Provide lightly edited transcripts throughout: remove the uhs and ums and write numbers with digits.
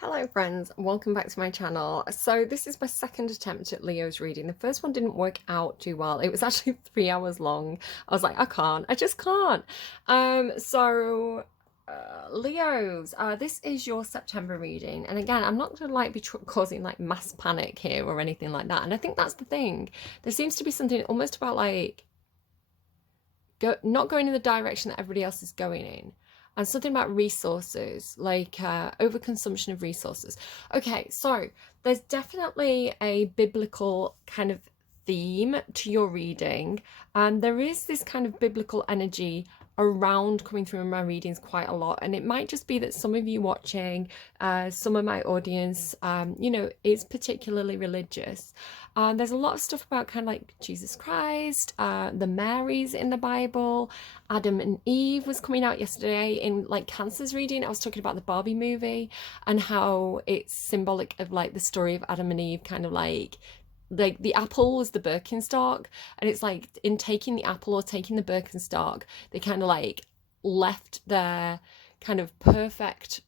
Hello friends, welcome back to my channel. So this is my second attempt at Leo's reading. The first one didn't work out too well. It was actually 3 hours long. I was like, I just can't. Leos, this is your September reading. And again, I'm not gonna be causing like mass panic here or anything like that. And I think that's the thing. There seems to be something almost about like not going in the direction that everybody else is going in, and something about resources, like overconsumption of resources. Okay, so there's definitely a biblical kind of theme to your reading, and there is this kind of biblical energy around coming through in my readings quite a lot. And it might just be that some of you watching, some of my audience, is particularly religious. There's a lot of stuff about kind of like Jesus Christ, the Marys in the Bible. Adam and Eve was coming out yesterday in like Cancer's reading. I was talking about the Barbie movie and how it's symbolic of like the story of Adam and Eve, kind of like the apple was the Birkenstock, and it's like in taking the apple or taking the Birkenstock, they kind of like left their kind of perfect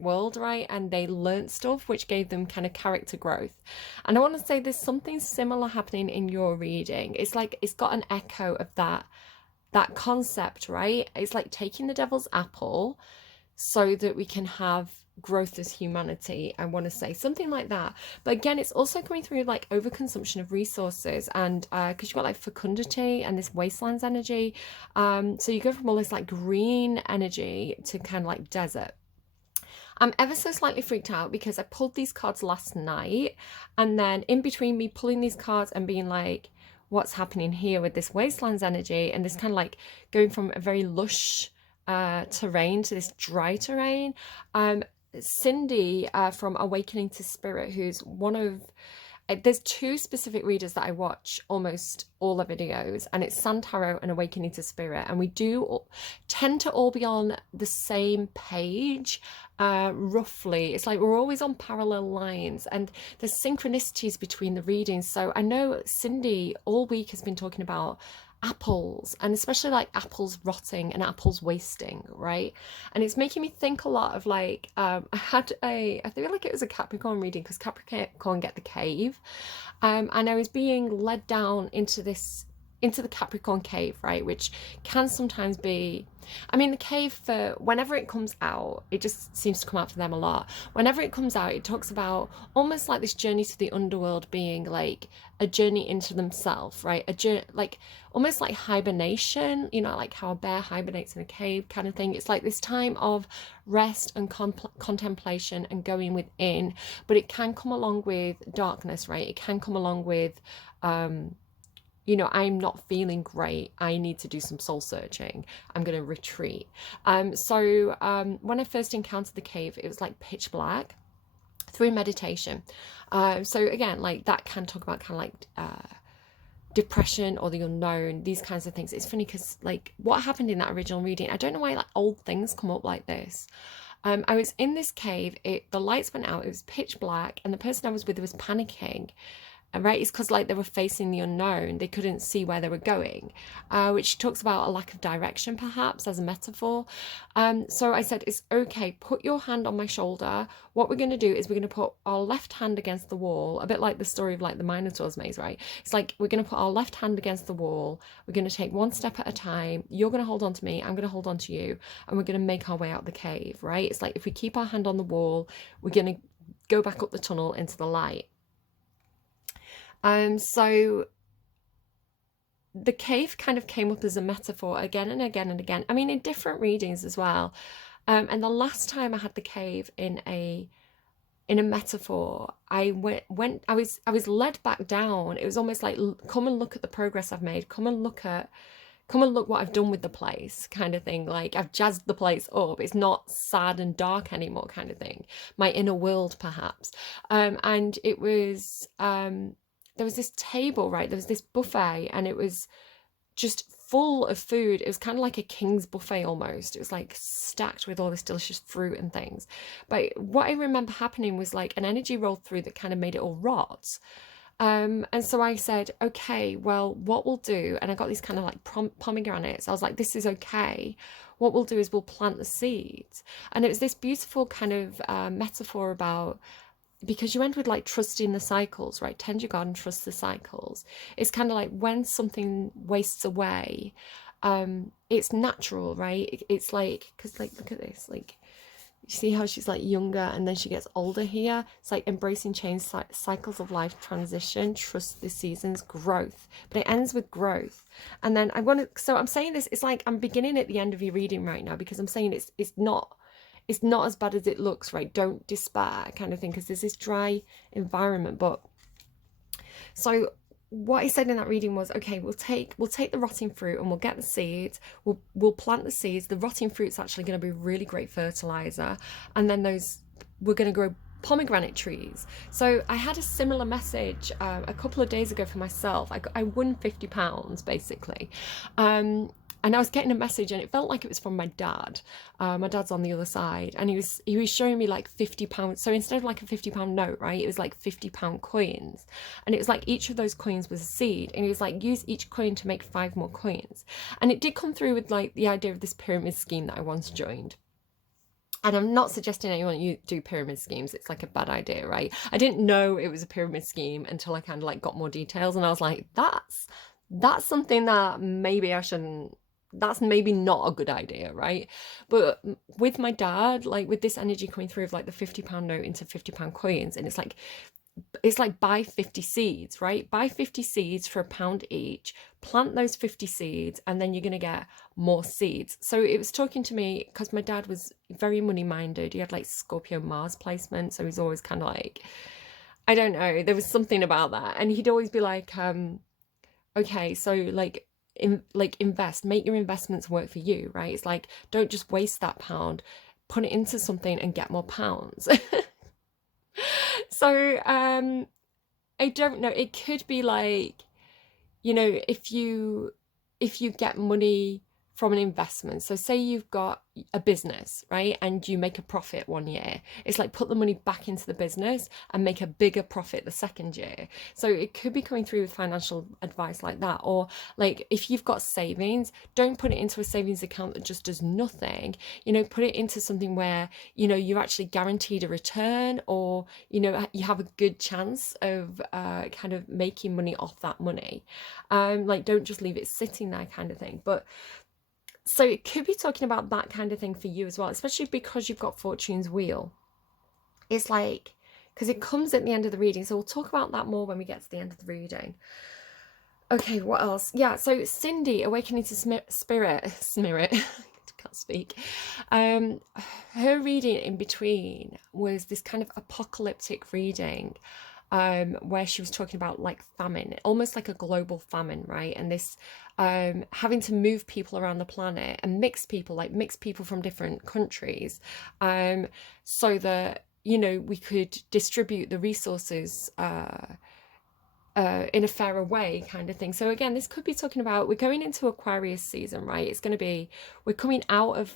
world, right? And they learnt stuff which gave them kind of character growth. And I want to say there's something similar happening in your reading. It's like it's got an echo of that concept, right? It's like taking the devil's apple so that we can have growth as humanity. I want to say something like that. But again, it's also coming through like overconsumption of resources, and because you've got like fecundity and this wastelands energy. So you go from all this like green energy to kind of like desert. I'm ever so slightly freaked out because I pulled these cards last night, and then in between me pulling these cards and being like, what's happening here with this wastelands energy and this kind of like going from a very lush terrain to this dry terrain. Cindy from Awakening to Spirit, who's one of there's two specific readers that I watch almost all the videos, and it's Santaro and Awakening to Spirit, and we do tend to all be on the same page, roughly. It's like we're always on parallel lines, and there's synchronicities between the readings. So I know Cindy all week has been talking about apples, and especially like apples rotting and apples wasting, right? And it's making me think a lot of like I feel like it was a Capricorn reading, because Capricorn get the cave, and I was being led down into the Capricorn cave, right? Which can sometimes be, I mean, the cave, for whenever it comes out, it just seems to come out for them a lot. Whenever it comes out, it talks about almost like this journey to the underworld being like a journey into themselves, right? A journey, like almost like hibernation, like how a bear hibernates in a cave kind of thing. It's like this time of rest and contemplation and going within, but it can come along with darkness, right? It can come along with I'm not feeling great. I need to do some soul searching. I'm going to retreat. When I first encountered the cave, it was like pitch black through meditation. So again, like that can talk about kind of like depression or the unknown, these kinds of things. It's funny because like what happened in that original reading, I don't know why like old things come up like this. I was in this cave, the lights went out, it was pitch black, and the person I was with was panicking. Right, it's because like they were facing the unknown, they couldn't see where they were going, which talks about a lack of direction perhaps as a metaphor. So I said, it's okay, put your hand on my shoulder. What we're going to do is we're going to put our left hand against the wall, a bit like the story of like the Minotaur's maze, right? It's like we're going to put our left hand against the wall, we're going to take one step at a time, you're going to hold on to me, I'm going to hold on to you, and we're going to make our way out the cave, right? It's like if we keep our hand on the wall, we're going to go back up the tunnel into the light. So the cave kind of came up as a metaphor again and again and again. I mean, in different readings as well. And the last time I had the cave in a metaphor, I was led back down. It was almost like, come and look at the progress I've made. Come and look what I've done with the place, kind of thing. Like I've jazzed the place up. It's not sad and dark anymore, kind of thing. My inner world, perhaps. And it was there was this table, right? There was this buffet, and it was just full of food. It was kind of like a king's buffet almost. It was like stacked with all this delicious fruit and things. But what I remember happening was like an energy rolled through that kind of made it all rot. And so I said, okay, well, what we'll do, and I got these kind of like pomegranates. I was like, this is okay. what we'll do is we'll plant the seeds. And it was this beautiful kind of metaphor about, because you end with like trusting the cycles, right? Tend your garden, trust the cycles. It's kind of like when something wastes away, it's natural, right? It's like, because like, look at this, like, you see how she's like younger and then she gets older here. It's like embracing change, cycles of life, transition, trust the seasons, growth. But it ends with growth. And then I want to, so I'm saying this, it's like I'm beginning at the end of your reading right now, because I'm saying it's not as bad as it looks, right? Don't despair, kind of thing, because there's this dry environment. But so what I said in that reading was, okay, we'll take the rotting fruit and we'll get the seeds. We'll plant the seeds. The rotting fruit's actually going to be really great fertilizer, and then we're going to grow pomegranate trees. So I had a similar message a couple of days ago for myself. I won £50 basically. And I was getting a message, and it felt like it was from my dad. My dad's on the other side, and he was showing me like £50. So instead of like a £50 note, right, it was like £50 coins, and it was like each of those coins was a seed, and he was like, use each coin to make 5 more coins. And it did come through with like the idea of this pyramid scheme that I once joined. And I'm not suggesting anyone you do pyramid schemes. It's like a bad idea, right? I didn't know it was a pyramid scheme until I kind of like got more details, and I was like, that's something that maybe I shouldn't. That's maybe not a good idea, right? But with my dad, like with this energy coming through of like the £50 note into £50 coins, and it's like buy 50 seeds, right? Buy 50 seeds for £1 each, plant those 50 seeds, and then you're going to get more seeds. So it was talking to me because my dad was very money minded. He had like Scorpio Mars placement. So he's always kind of like, I don't know, there was something about that. And he'd always be like, okay, so like, invest, make your investments work for you, right? It's like, don't just waste that £1, put it into something and get more pounds. So I don't know, it could be like, you know, if you get money from an investment, so say you've got a business, right, and you make a profit one year, it's like put the money back into the business and make a bigger profit the second year. So it could be coming through with financial advice like that. Or like if you've got savings, don't put it into a savings account that just does nothing, you know, put it into something where, you know, you're actually guaranteed a return, or, you know, you have a good chance of kind of making money off that money. Like don't just leave it sitting there, kind of thing. But so it could be talking about that kind of thing for you as well, especially because you've got Fortune's Wheel. It's like, because it comes at the end of the reading, so we'll talk about that more when we get to the end of the reading. Okay, what else? Yeah, so Cindy, Awakening to Spirit, can't speak. Her reading in between was this kind of apocalyptic reading, where she was talking about like famine, almost like a global famine, right? And this having to move people around the planet and mix people from different countries, so that, you know, we could distribute the resources in a fairer way, kind of thing. So again, this could be talking about, we're going into Aquarius season, right? It's going to be, we're coming out of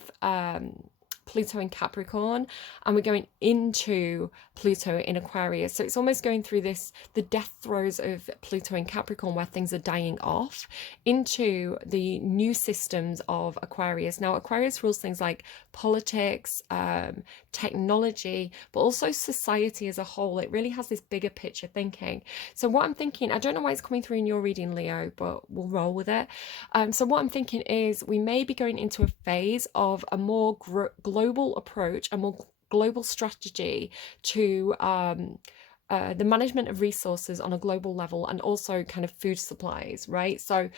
Pluto in Capricorn, and we're going into Pluto in Aquarius. So it's almost going through the death throes of Pluto in Capricorn, where things are dying off, into the new systems of Aquarius. Now, Aquarius rules things like politics, technology, but also society as a whole. It really has this bigger picture thinking. So what I'm thinking, I don't know why it's coming through in your reading, Leo, but we'll roll with it. So what I'm thinking is we may be going into a phase of a more global approach, a more global strategy to the management of resources on a global level, and also kind of food supplies, right? So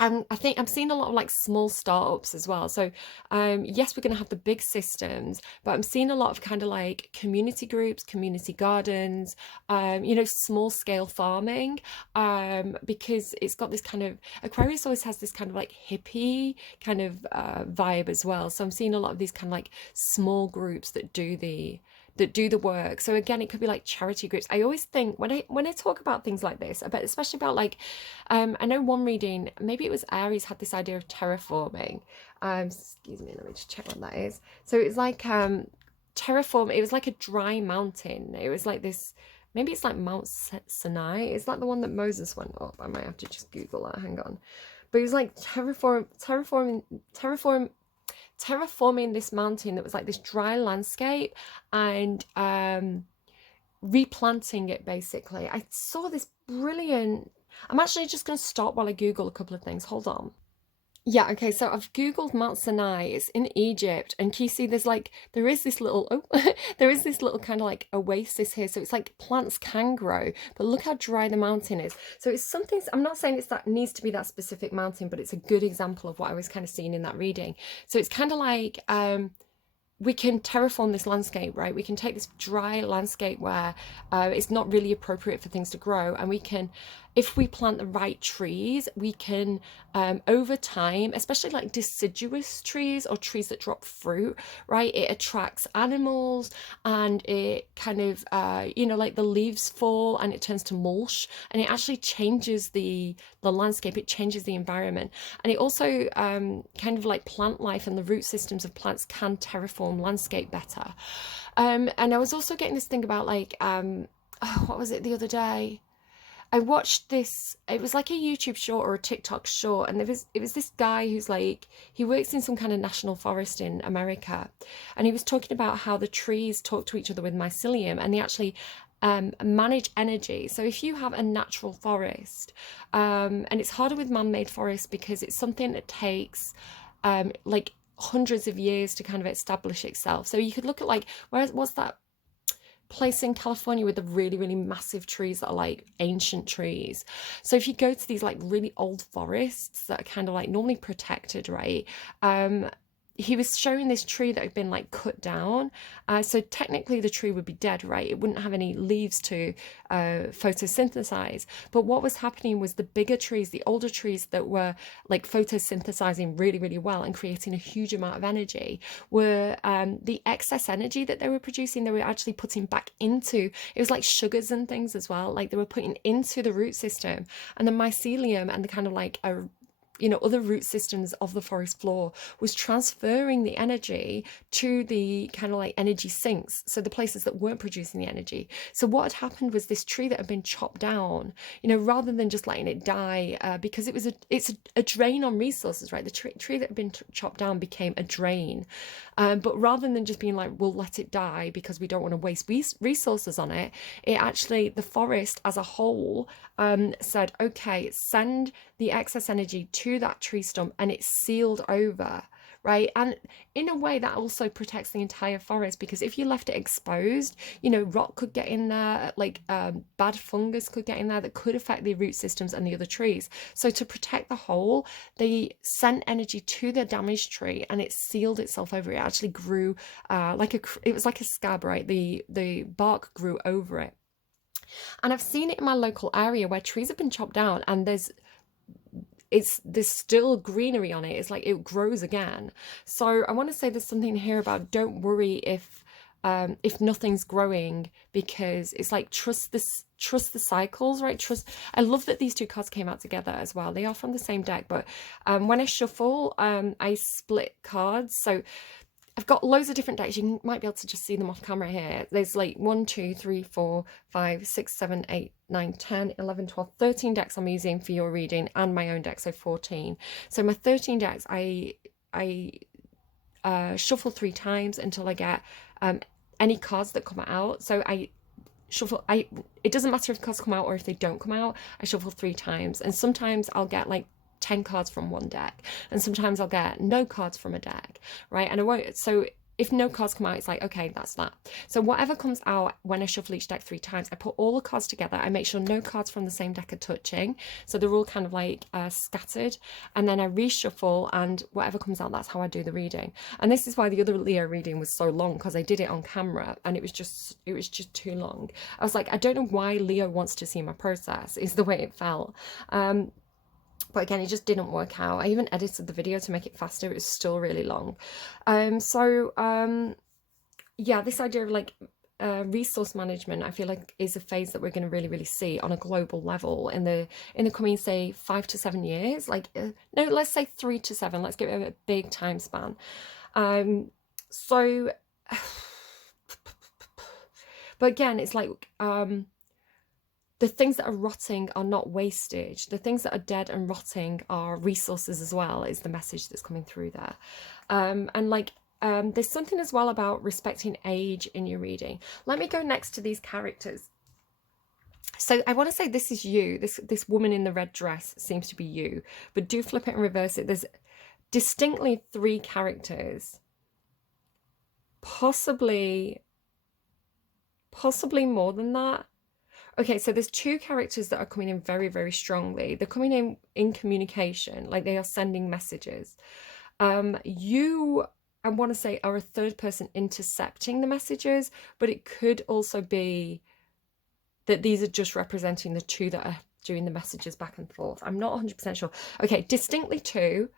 I think I'm seeing a lot of like small startups as well. So yes, we're going to have the big systems, but I'm seeing a lot of kind of like community groups, community gardens, you know, small scale farming, because it's got this kind of, Aquarius always has this kind of like hippie kind of vibe as well. So I'm seeing a lot of these kind of like small groups that do the work. So again, it could be like charity groups. I always think when I talk about things like this, especially about like, I know one reading, maybe it was Aries, had this idea of terraforming. Excuse me, let me just check what that is. So it's like terraform. It was like a dry mountain. It was like this. Maybe it's like Mount Sinai. Is that the one that Moses went up? I might have to just Google that. Hang on. but it was like terraforming this mountain that was like this dry landscape, and replanting it basically. I saw this brilliant. I'm actually just going to stop while I Google a couple of things. Hold on. Yeah, okay, so I've Googled Mount Sinai. It's in Egypt, and can you see there's like there is this little there is this little kind of like oasis here. So it's like plants can grow, but look how dry the mountain is. So it's something, I'm not saying it's that needs to be that specific mountain, but it's a good example of what I was kind of seeing in that reading. So it's kind of like we can terraform this landscape, right? We can take this dry landscape where it's not really appropriate for things to grow, and we can, if we plant the right trees, we can over time, especially like deciduous trees or trees that drop fruit, right? It attracts animals, and it kind of you know, like the leaves fall and it turns to mulch, and it actually changes the landscape. It changes the environment, and it also kind of like plant life and the root systems of plants can terraform landscape better. And I was also getting this thing about like oh, what was it the other day? I watched this, it was like a YouTube short or a TikTok short, and it was this guy who's like, he works in some kind of national forest in America, and he was talking about how the trees talk to each other with mycelium, and they actually manage energy. So if you have a natural forest, and it's harder with man-made forests because it's something that takes like hundreds of years to kind of establish itself. So you could look at like, what's that place in California with the really, really massive trees that are like ancient trees? So if you go to these like really old forests that are kind of like normally protected, right? He was showing this tree that had been like cut down. So technically the tree would be dead, right? It wouldn't have any leaves to photosynthesize. But what was happening was the bigger trees, the older trees that were like photosynthesizing really, really well and creating a huge amount of energy, were the excess energy that they were producing, they were actually putting back into, it was like sugars and things as well. Like they were putting into the root system, and the mycelium and the kind of like you know, other root systems of the forest floor was transferring the energy to the kind of like energy sinks, so the places that weren't producing the energy. So what had happened was this tree that had been chopped down, you know, rather than just letting it die, because it's a drain on resources, right? The tree that had been chopped down became a drain, but rather than just being like, we'll let it die because we don't want to waste resources on it, it actually, the forest as a whole said, okay, send the excess energy to that tree stump, and it's sealed over, right? And in a way that also protects the entire forest, because if you left it exposed, you know, rot could get in there, like bad fungus could get in there that could affect the root systems and the other trees. So to protect the whole, they sent energy to the damaged tree, and it sealed itself over. It actually grew it was like a scab, right? The bark grew over it. And I've seen it in my local area where trees have been chopped down, and there's still greenery on it. It's like it grows again. So I want to say there's something here about don't worry if nothing's growing, because it's like trust the cycles, right? I love that these two cards came out together as well. They are from the same deck, but when I shuffle, I split cards. So I've got loads of different decks. You might be able to just see them off camera here. There's like 1, 2, 3, 4, 5, 6, 7, 8, 9, 10, 11, 12, 13 decks I'm using for your reading, and my own deck, so 14. So my 13 decks, I shuffle 3 times until I get any cards that come out. So I shuffle, it doesn't matter if cards come out or if they don't come out. I shuffle 3 times, and sometimes I'll get like 10 cards from one deck, and sometimes I'll get no cards from a deck, right? And I won't, so if no cards come out, it's like, okay, that's that. So whatever comes out when I shuffle each deck 3 times, I put all the cards together. I make sure no cards from the same deck are touching, so they're all kind of like scattered, and then I reshuffle, and whatever comes out, that's how I do the reading. And this is why the other Leo reading was so long, because I did it on camera and it was just too long. I was like, I don't know why Leo wants to see my process, is the way it felt. But again, it just didn't work out. I even edited the video to make it faster. It was still really long. Yeah, this idea of like resource management, I feel like is a phase that we're going to really, really see on a global level in the coming, say, 5 to 7 years. Like, no, let's say 3 to 7. Let's give it a big time span. So, but again, it's like the things that are rotting are not wastage. The things that are dead and rotting are resources as well, is the message that's coming through there. And like, there's something as well about respecting age in your reading. Let me go next to these characters. So I want to say this is you. This woman in the red dress seems to be you, but do flip it and reverse it. There's distinctly 3 characters, possibly more than that. Okay, so there's 2 characters that are coming in very, very strongly. They're coming in communication, like they are sending messages. You, I want to say, are a third person intercepting the messages, but it could also be that these are just representing the 2 that are doing the messages back and forth. I'm not 100% sure. Okay, distinctly 2,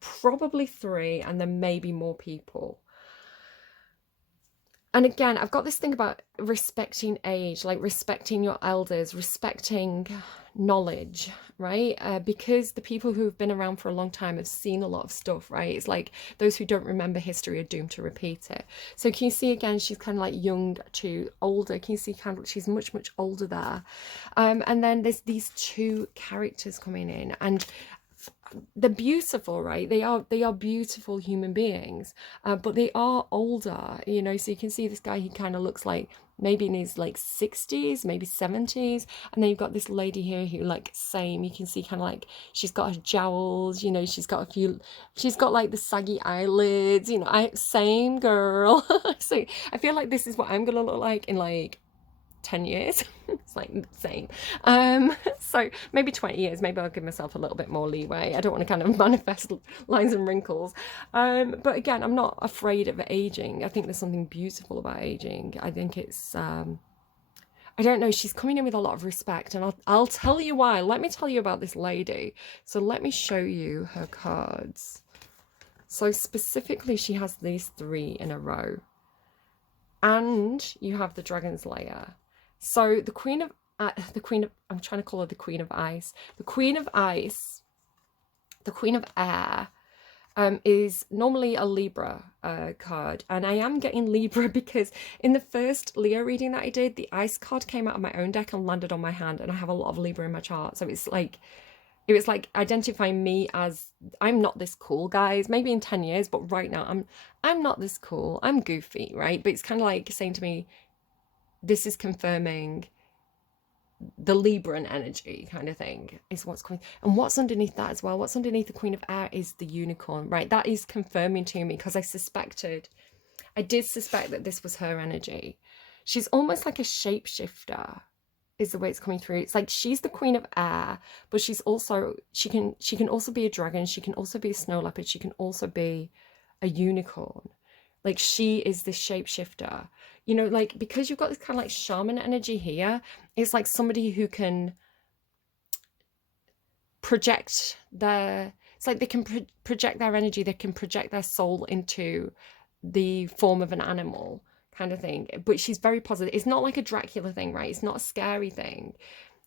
probably 3, and then maybe more people. And again, I've got this thing about respecting age, like respecting your elders, respecting knowledge, right? Because the people who've been around for a long time have seen a lot of stuff, right? It's like those who don't remember history are doomed to repeat it. So can you see again, she's kind of like young to older. Can you see kind of she's much, much older there? And then there's these 2 characters coming in, and they're beautiful, right? They are beautiful human beings, but they are older, you know. So you can see this guy, he kind of looks like maybe in his like 60s, maybe 70s, and then you've got this lady here who, like, same, you can see kind of like she's got her jowls, you know, she's got like the saggy eyelids, you know. Same girl. So I feel like this is what I'm gonna look like in like 10 years. It's like same. So maybe 20 years, maybe I'll give myself a little bit more leeway. I don't want to kind of manifest lines and wrinkles, but again, I'm not afraid of aging. I think there's something beautiful about aging. I think it's I don't know, she's coming in with a lot of respect, and I'll tell you why. Let me tell you about this lady. So let me show you her cards. So specifically, she has these 3 in a row, and you have the Dragon's Lair. So the Queen of, I'm trying to call her the Queen of Ice. The Queen of Ice, the Queen of Air, is normally a Libra card. And I am getting Libra because in the first Leo reading that I did, the Ice card came out of my own deck and landed on my hand. And I have a lot of Libra in my chart. So it's like, it was like identifying me as, I'm not this cool, guys. Maybe in 10 years, but right now I'm not this cool. I'm goofy, right? But it's kind of like saying to me, this is confirming the Libran energy kind of thing is what's coming. And what's underneath that as well, what's underneath the Queen of Air is the unicorn, right? That is confirming to me, because I did suspect that this was her energy. She's almost like a shapeshifter is the way it's coming through. It's like she's the Queen of Air, but she's also, she can also be a dragon, she can also be a snow leopard, she can also be a unicorn. Like, she is this shapeshifter, you know, like, because you've got this kind of like shaman energy here. It's like somebody who can project it's like they can project their energy, they can project their soul into the form of an animal kind of thing. But she's very positive. It's not like a Dracula thing, right? It's not a scary thing.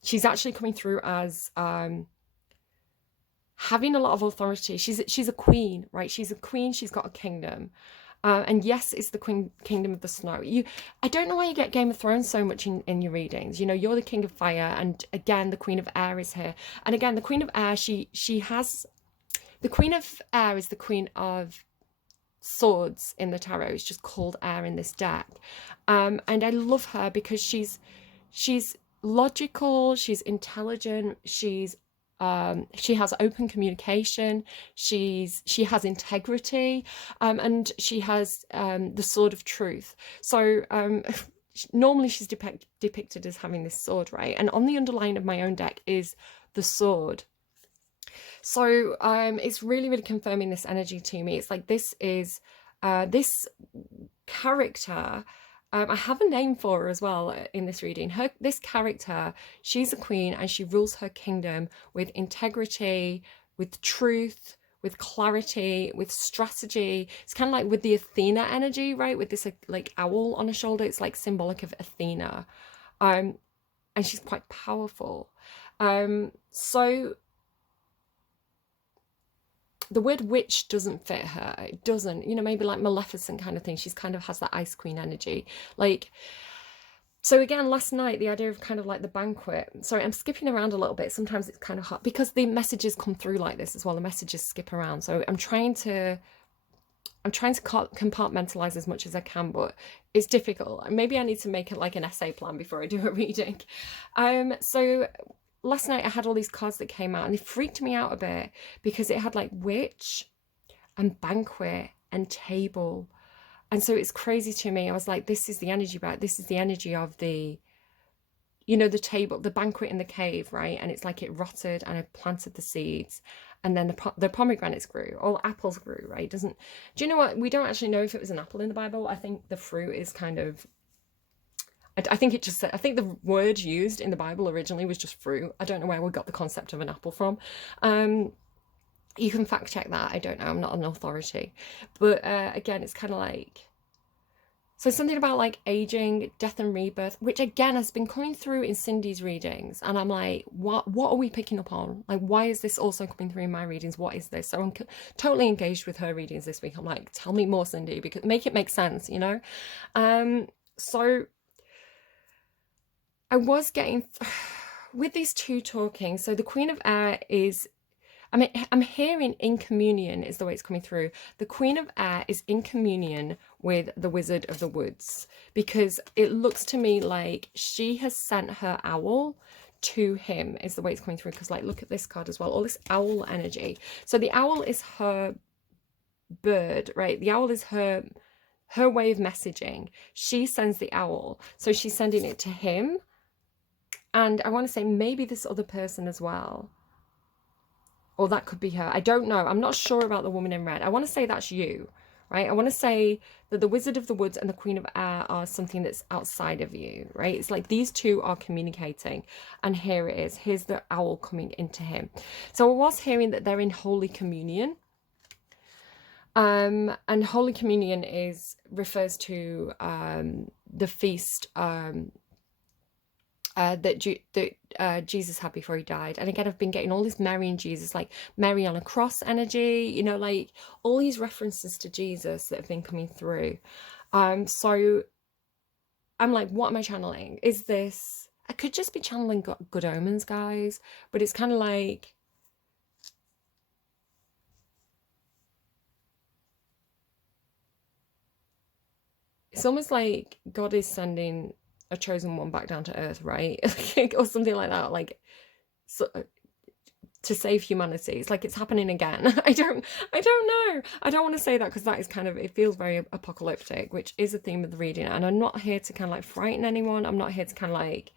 She's actually coming through as having a lot of authority. She's a queen, right? She's a queen, she's got a kingdom. And yes, it's the kingdom of the snow. I don't know why you get Game of Thrones so much in your readings. You know, you're the king of fire, and again, the Queen of Air is here. And again, the Queen of Air, she has, the Queen of Air is the Queen of Swords in the tarot. It's just called Air in this deck. And I love her because she's logical, she's intelligent, she has open communication, she has integrity, and she has the sword of truth. So normally she's depicted as having this sword, right? And on the underline of my own deck is the sword. So it's really, really confirming this energy to me. It's like this is this character. I have a name for her as well in this reading. This character, she's a queen, and she rules her kingdom with integrity, with truth, with clarity, with strategy. It's kind of like with the Athena energy, right? With this like owl on her shoulder. It's like symbolic of Athena. And she's quite powerful. So the word witch doesn't fit her. It doesn't, you know, maybe like Maleficent kind of thing. She's kind of has that Ice Queen energy. Like, So again, last night, the idea of kind of like the banquet. Sorry, I'm skipping around a little bit. Sometimes it's kind of hard because the messages come through like this as well. The messages skip around. So I'm trying to compartmentalize as much as I can, but it's difficult. Maybe I need to make it like an essay plan before I do a reading. So last night I had all these cards that came out and they freaked me out a bit because it had like witch and banquet and table. And so it's crazy to me. I was like, this is the energy about, this is the energy of the, the table, the banquet in the cave, right? And it's like it rotted and I planted the seeds and then the pomegranates grew, all apples grew, right? Do you know what? We don't actually know if it was an apple in the Bible. I think the fruit is kind of, I think it just said, I think the word used in the Bible originally was just fruit. I don't know where we got the concept of an apple from. You can fact check that. I don't know. I'm not an authority. But again, it's kind of like, so something about like aging, death and rebirth, which again has been coming through in Cindy's readings. And I'm like, what are we picking up on? Like, why is this also coming through in my readings? What is this? So I'm totally engaged with her readings this week. I'm like, tell me more, Cindy, because make it make sense, you know? So I was getting, with these two talking, so the Queen of Air is, I'm hearing in communion is the way it's coming through. The Queen of Air is in communion with the Wizard of the Woods because it looks to me like she has sent her owl to him is the way it's coming through. Because like, look at this card as well, all this owl energy. So the owl is her bird, right? The owl is her way of messaging. She sends the owl. So she's sending it to him. And I want to say maybe this other person as well. Or that could be her. I don't know. I'm not sure about the woman in red. I want to say that's you, right? I want to say that the Wizard of the Woods and the Queen of Air are something that's outside of you, right? It's like these two are communicating. And here it is. Here's the owl coming into him. So I was hearing that they're in Holy Communion. And Holy Communion refers to the feast that Jesus had before he died. And again, I've been getting all this Mary and Jesus, like Mary on a cross energy, like all these references to Jesus that have been coming through. So I'm like, what am I channeling? Is this, I could just be channeling good omens, guys, but it's kind of like, it's almost like God is sending a chosen one back down to earth, right? Or something like that, like so, to save humanity. It's like it's happening again. I don't know. I don't want to say that because that is kind of, it feels very apocalyptic, which is a theme of the reading. And I'm not here to kind of like frighten anyone. I'm not here to kind of like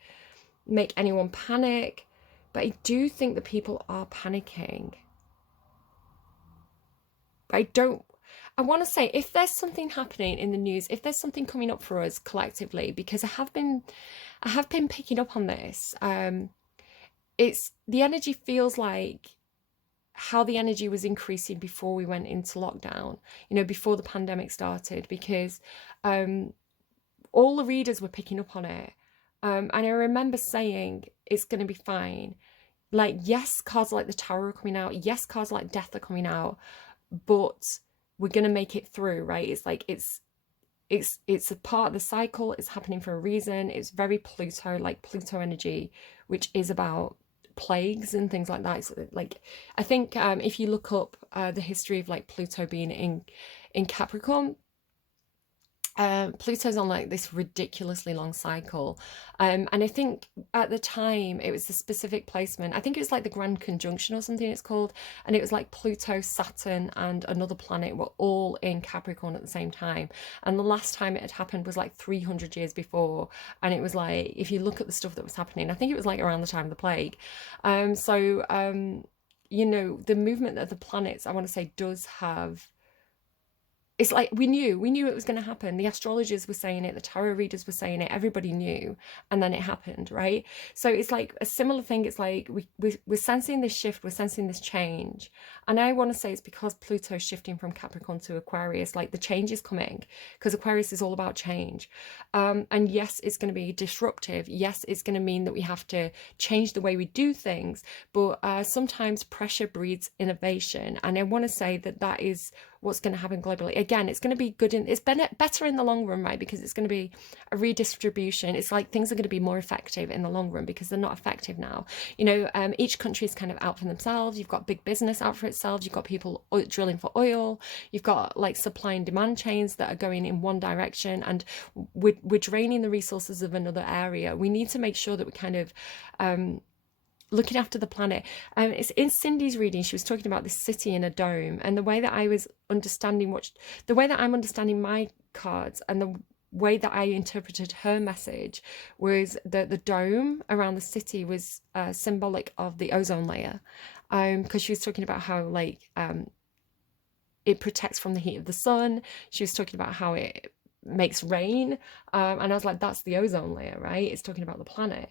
make anyone panic. But I do think that people are panicking. I want to say, if there's something happening in the news, if there's something coming up for us collectively, because I have been picking up on this. It's the energy feels like how the energy was increasing before we went into lockdown, before the pandemic started, because all the readers were picking up on it. And I remember saying, it's going to be fine. Like, yes, cards like the Tower are coming out. Yes, cards like Death are coming out. But we're going to make it through, right? It's like, it's a part of the cycle. It's happening for a reason. It's very Pluto, like Pluto energy, which is about plagues and things like that. So, like, I think if you look up the history of like Pluto being in Capricorn, Pluto's on like this ridiculously long cycle, and I think at the time it was the specific placement. I think it was like the Grand Conjunction or something it's called, and it was like Pluto, Saturn and another planet were all in Capricorn at the same time, and the last time it had happened was like 300 years before. And it was like, if you look at the stuff that was happening, I think it was like around the time of the plague. The movement of the planets, I want to say, does have, it's like we knew it was going to happen. The astrologers were saying it, the tarot readers were saying it, everybody knew, and then it happened, right? So it's like a similar thing. It's like we're sensing this shift, we're sensing this change, And I want to say it's because Pluto's shifting from Capricorn to Aquarius, like the change is coming, because Aquarius is all about change. And yes, it's going to be disruptive. Yes, it's going to mean that we have to change the way we do things, but sometimes pressure breeds innovation. And I want to say that that is what's going to happen globally. Again, it's going to be good it's better in the long run, right? Because it's going to be a redistribution. It's like things are going to be more effective in the long run because they're not effective now. Each country is kind of out for themselves. You've got big business out for itself. You've got people drilling for oil. You've got like supply and demand chains that are going in one direction, and we're draining the resources of another area. We need to make sure that we kind of looking after the planet. It's in Cindy's reading. She was talking about this city in a dome, and the way that I was understanding the way that I'm understanding my cards, and the way that I interpreted her message was that the dome around the city was symbolic of the ozone layer, because she was talking about how like it protects from the heat of the sun. She was talking about how it makes rain, and I was like, that's the ozone layer, right? It's talking about the planet.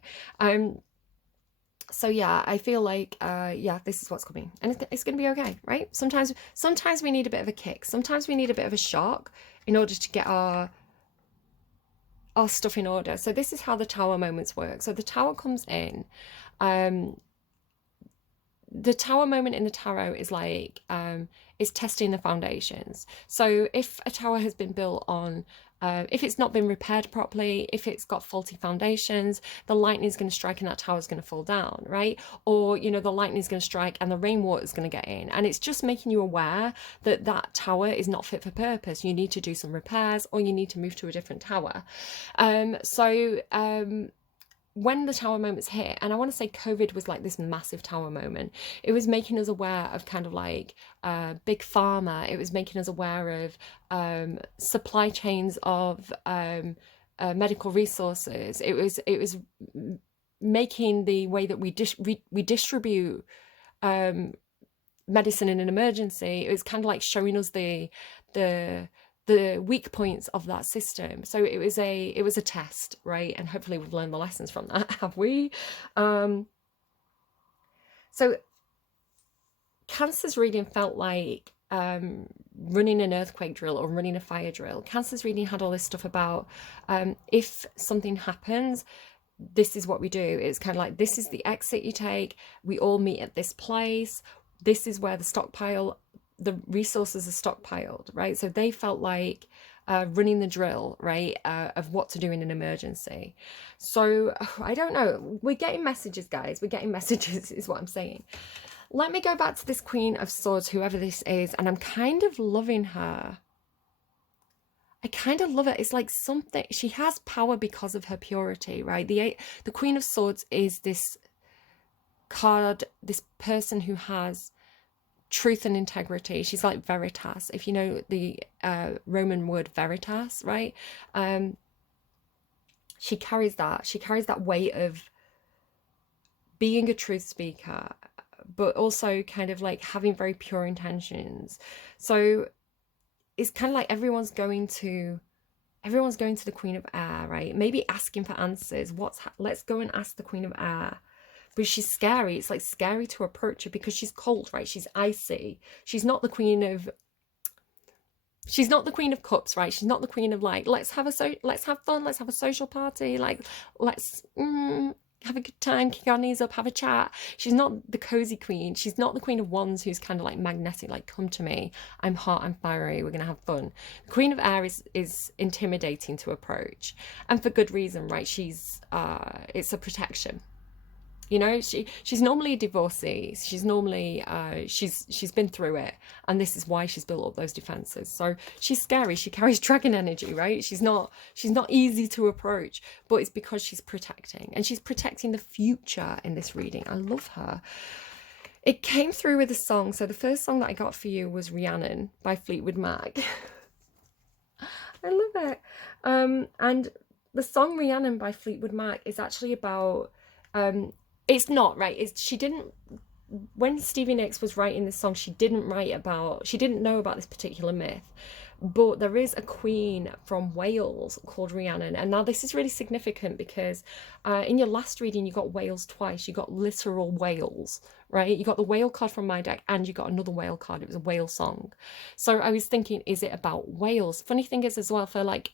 So yeah, I feel like this is what's coming, and it's gonna be okay, right? Sometimes we need a bit of a kick. Sometimes we need a bit of a shock in order to get our stuff in order. So this is how the tower moments work. So the tower comes in. The tower moment in the tarot is like is testing the foundations. So if a tower has been built on if it's not been repaired properly, if it's got faulty foundations, the lightning is going to strike and that tower is going to fall down, right? Or, the lightning is going to strike and the rainwater is going to get in. And it's just making you aware that that tower is not fit for purpose. You need to do some repairs, or you need to move to a different tower. When the tower moments hit, and I want to say COVID was like this massive tower moment, it was making us aware of kind of like big pharma. It was making us aware of supply chains of medical resources. It was making the way that we distribute medicine in an emergency. It was kind of like showing us the weak points of that system. So it was a test, right? And hopefully we've learned the lessons from that, have we? So Cancer's reading felt like running an earthquake drill or running a fire drill. Cancer's reading had all this stuff about if something happens, this is what we do. It's kind of like, this is the exit you take. We all meet at this place. This is where the resources are stockpiled, right? So they felt like running the drill, right, of what to do in an emergency. So I don't know. We're getting messages, guys. We're getting messages is what I'm saying. Let me go back to this Queen of Swords, whoever this is, and I'm kind of loving her. I kind of love it. It's like something, she has power because of her purity, right? The Queen of Swords is this card, this person who has truth and integrity. She's like veritas, if you know the Roman word veritas, right? She carries that weight of being a truth speaker, but also kind of like having very pure intentions. So it's kind of like everyone's going to the Queen of Air, right? Maybe asking for answers. Let's go and ask the Queen of Air. But she's scary. It's like scary to approach her because she's cold, right? She's icy. She's not the Queen of Cups, right? She's not the Queen of like, let's have fun, let's have a social party, like let's have a good time, kick our knees up, have a chat. She's not the cozy queen. She's not the Queen of Wands who's kind of like magnetic, like come to me, I'm hot, I'm fiery, we're gonna have fun. The Queen of Air is intimidating to approach, and for good reason, right? It's a protection. She's normally a divorcee. She's normally she's been through it, and this is why she's built up those defenses. So she's scary. She carries dragon energy, right? She's not easy to approach, but it's because she's protecting, and she's protecting the future in this reading. I love her. It came through with a song. So the first song that I got for you was Rhiannon by Fleetwood Mac. I love it. And the song Rhiannon by Fleetwood Mac is actually about it's not, right? When Stevie Nicks was writing this song, she didn't know about this particular myth, But there is a queen from Wales called Rhiannon. And now this is really significant because in your last reading, you got Wales twice. You got literal Wales, right? You got the whale card from my deck and you got another whale card. It was a whale song. So I was thinking, is it about Wales? Funny thing is as well, for like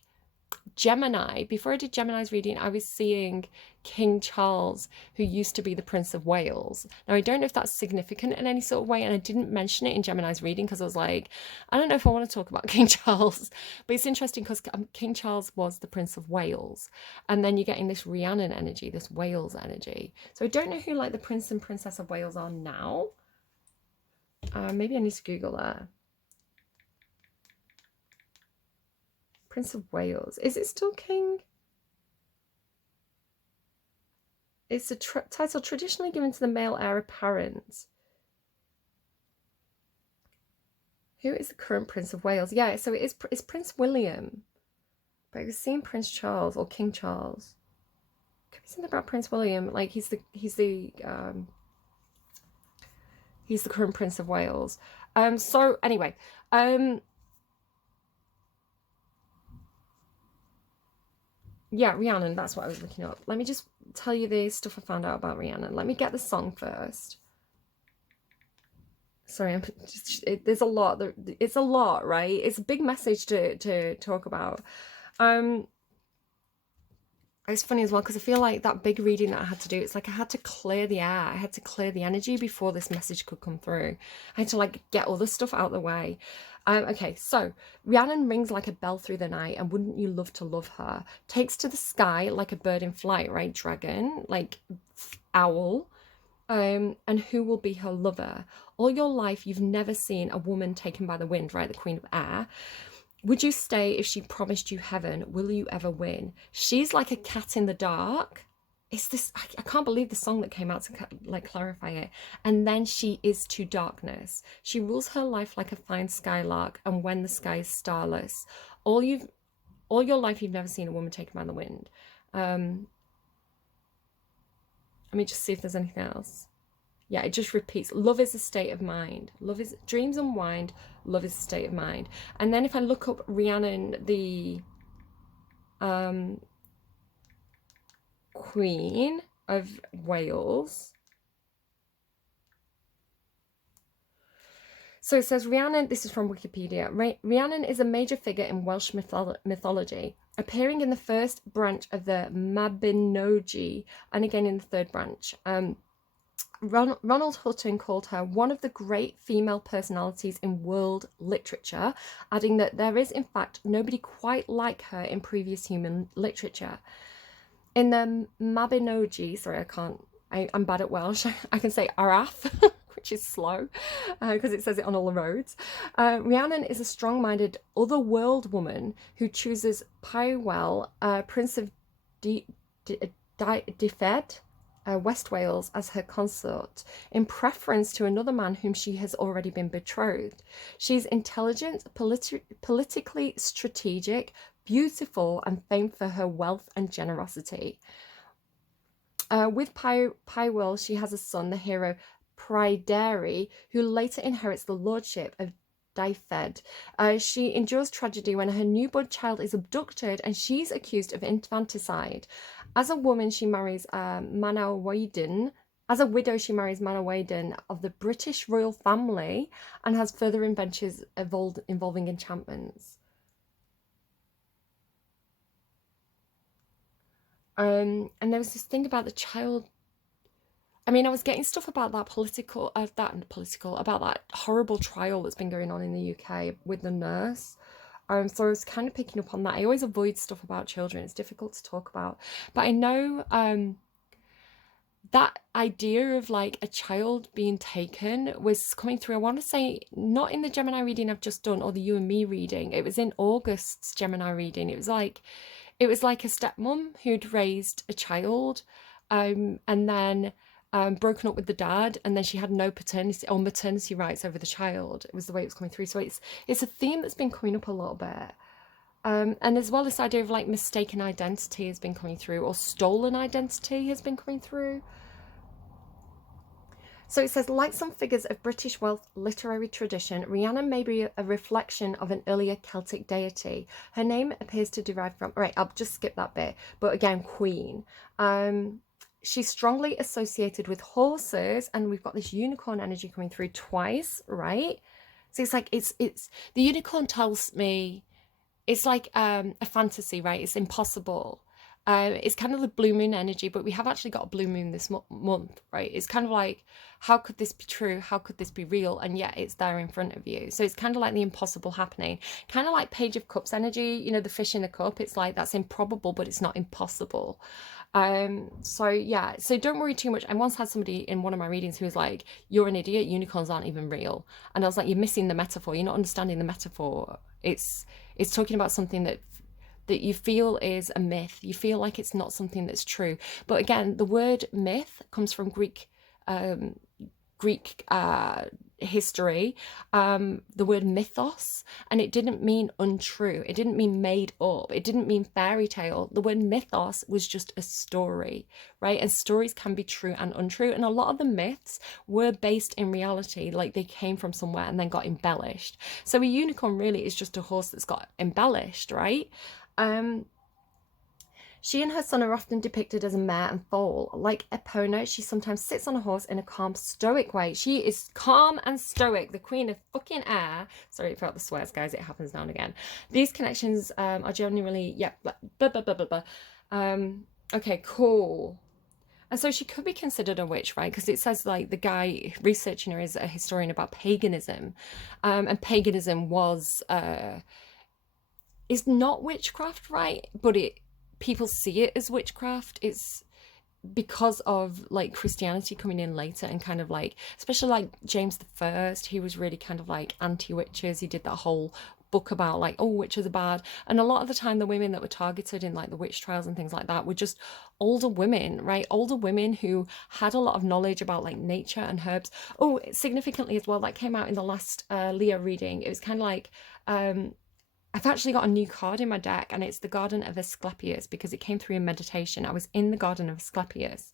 Gemini, before I did Gemini's reading, I was seeing King Charles, who used to be the Prince of Wales. Now, I don't know if that's significant in any sort of way, and I didn't mention it in Gemini's reading because I was like, I don't know if I want to talk about King Charles, but it's interesting because King Charles was the Prince of Wales, and then you're getting this Rhiannon energy, this Wales energy. So I don't know who like the Prince and Princess of Wales are now. Maybe I need to Google that. Prince of Wales. Is it still King? It's a title traditionally given to the male heir apparent. Who is the current Prince of Wales? Yeah, so it's Prince William. But I was seeing Prince Charles or King Charles. Could be something about Prince William. Like he's the current Prince of Wales. So anyway, yeah, Rhiannon, that's what I was looking up. Let me just tell you the stuff I found out about Rhiannon. Let me get the song first. Sorry, there's a lot. It's a lot, right? It's a big message to talk about. It's funny as well because I feel like that big reading that I had to do, it's like I had to clear the air. I had to clear the energy before this message could come through. I had to like get all the stuff out of the way. Okay, so Rhiannon rings like a bell through the night, and wouldn't you love to love her? Takes to the sky like a bird in flight, right? Dragon, like owl. And who will be her lover? All your life, you've never seen a woman taken by the wind, right? The Queen of Air. Would you stay if she promised you heaven? Will you ever win? She's like a cat in the dark. It's this, I can't believe the song that came out to like clarify it. And then she is to darkness. She rules her life like a fine skylark, and when the sky is starless. All your life you've never seen a woman taken by the wind. Let me just see if there's anything else. Yeah, it just repeats. Love is a state of mind. Love is dreams unwind. Love is a state of mind. And then if I look up Rhiannon, the Queen of Wales. So it says Rhiannon, this is from Wikipedia. Rhiannon is a major figure in Welsh mythology, appearing in the first branch of the Mabinogi and again in the third branch. Ronald Hutton called her one of the great female personalities in world literature, adding that there is in fact nobody quite like her in previous human literature. In the Mabinogi, sorry, I'm bad at Welsh. I can say Araf, which is slow, because it says it on all the roads. Rhiannon is a strong-minded other-world woman who chooses Pywel, Prince of Dyfed, West Wales, as her consort, in preference to another man whom she has already been betrothed. She's intelligent, politically strategic, beautiful, and famed for her wealth and generosity. With Pywel, she has a son, the hero Pryderi, who later inherits the lordship of Dyfed. She endures tragedy when her newborn child is abducted and she's accused of infanticide. As a woman, she marries Manawydan. As a widow, she marries Manawydan of the British royal family and has further adventures involving enchantments. And there was this thing about the child. I mean, I was getting stuff about that about that horrible trial that's been going on in the UK with the nurse. So I was kind of picking up on that. I always avoid stuff about children. It's difficult to talk about. But I know that idea of like a child being taken was coming through. I want to say not in the Gemini reading I've just done or the You and Me reading. It was in August's Gemini reading. It was like a stepmom who'd raised a child and then broken up with the dad, and then she had no paternity or maternity rights over the child. It was the way it was coming through. So it's a theme that's been coming up a little bit. And as well, this idea of like mistaken identity has been coming through, or stolen identity has been coming through. So it says, like some figures of British wealth literary tradition, Rhiannon may be a reflection of an earlier Celtic deity. Her name appears to derive from, right, I'll just skip that bit, but again, queen. She's strongly associated with horses, and we've got this unicorn energy coming through twice, right? So it's like, it's the unicorn tells me it's like a fantasy, right? It's impossible. It's kind of the blue moon energy, but we have actually got a blue moon this month, right? It's kind of like, how could this be true? How could this be real? And yet it's there in front of you. So it's kind of like the impossible happening, kind of like Page of Cups energy, you know, the fish in the cup. It's like, that's improbable, but it's not impossible. So yeah, so don't worry too much. I once had somebody in one of my readings who was like, you're an idiot, unicorns aren't even real. And I was like, you're missing the metaphor, you're not understanding the metaphor. It's talking about something that you feel is a myth. You feel like it's not something that's true. But again, the word myth comes from Greek history, the word mythos, and it didn't mean untrue. It didn't mean made up. It didn't mean fairy tale. The word mythos was just a story, right? And stories can be true and untrue. And a lot of the myths were based in reality, like they came from somewhere and then got embellished. So a unicorn really is just a horse that's got embellished, right? She and her son are often depicted as a mare and foal. Like Epona, she sometimes sits on a horse in a calm, stoic way. She is calm and stoic, the queen of fucking air. Sorry about the swears, guys. It happens now and again. These connections are genuinely, yeah, blah, blah, blah, blah, blah. Okay, cool. And so she could be considered a witch, right? Because it says like the guy researching her is a historian about paganism. And paganism is not witchcraft, right? But people see it as witchcraft. It's because of like Christianity coming in later and kind of like, especially like James I, he was really kind of like anti-witches. He did that whole book about like, oh, witches are bad. And a lot of the time the women that were targeted in like the witch trials and things like that were just older women, right? Older women who had a lot of knowledge about like nature and herbs. Oh, significantly as well, that came out in the last Leah reading. It was kind of like I've actually got a new card in my deck, and it's the Garden of Asclepius, because it came through in meditation. I was in the Garden of Asclepius,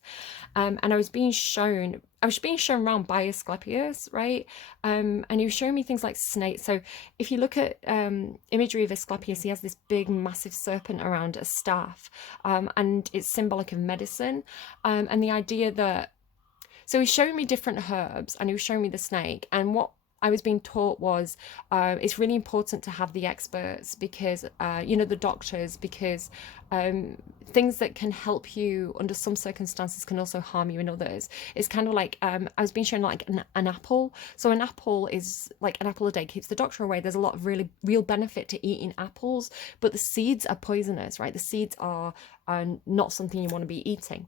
and I was being shown around by Asclepius, right? And he was showing me things like snakes. So if you look at imagery of Asclepius, he has this big, massive serpent around a staff, and it's symbolic of medicine, and the idea that, so he's showing me different herbs, and he was showing me the snake, and what I was being taught was it's really important to have the experts, because the doctors, because things that can help you under some circumstances can also harm you in others. It's kind of like I was being shown like an apple. So an apple is like an apple a day keeps the doctor away. There's a lot of really real benefit to eating apples, but the seeds are poisonous, right? The seeds are not something you want to be eating.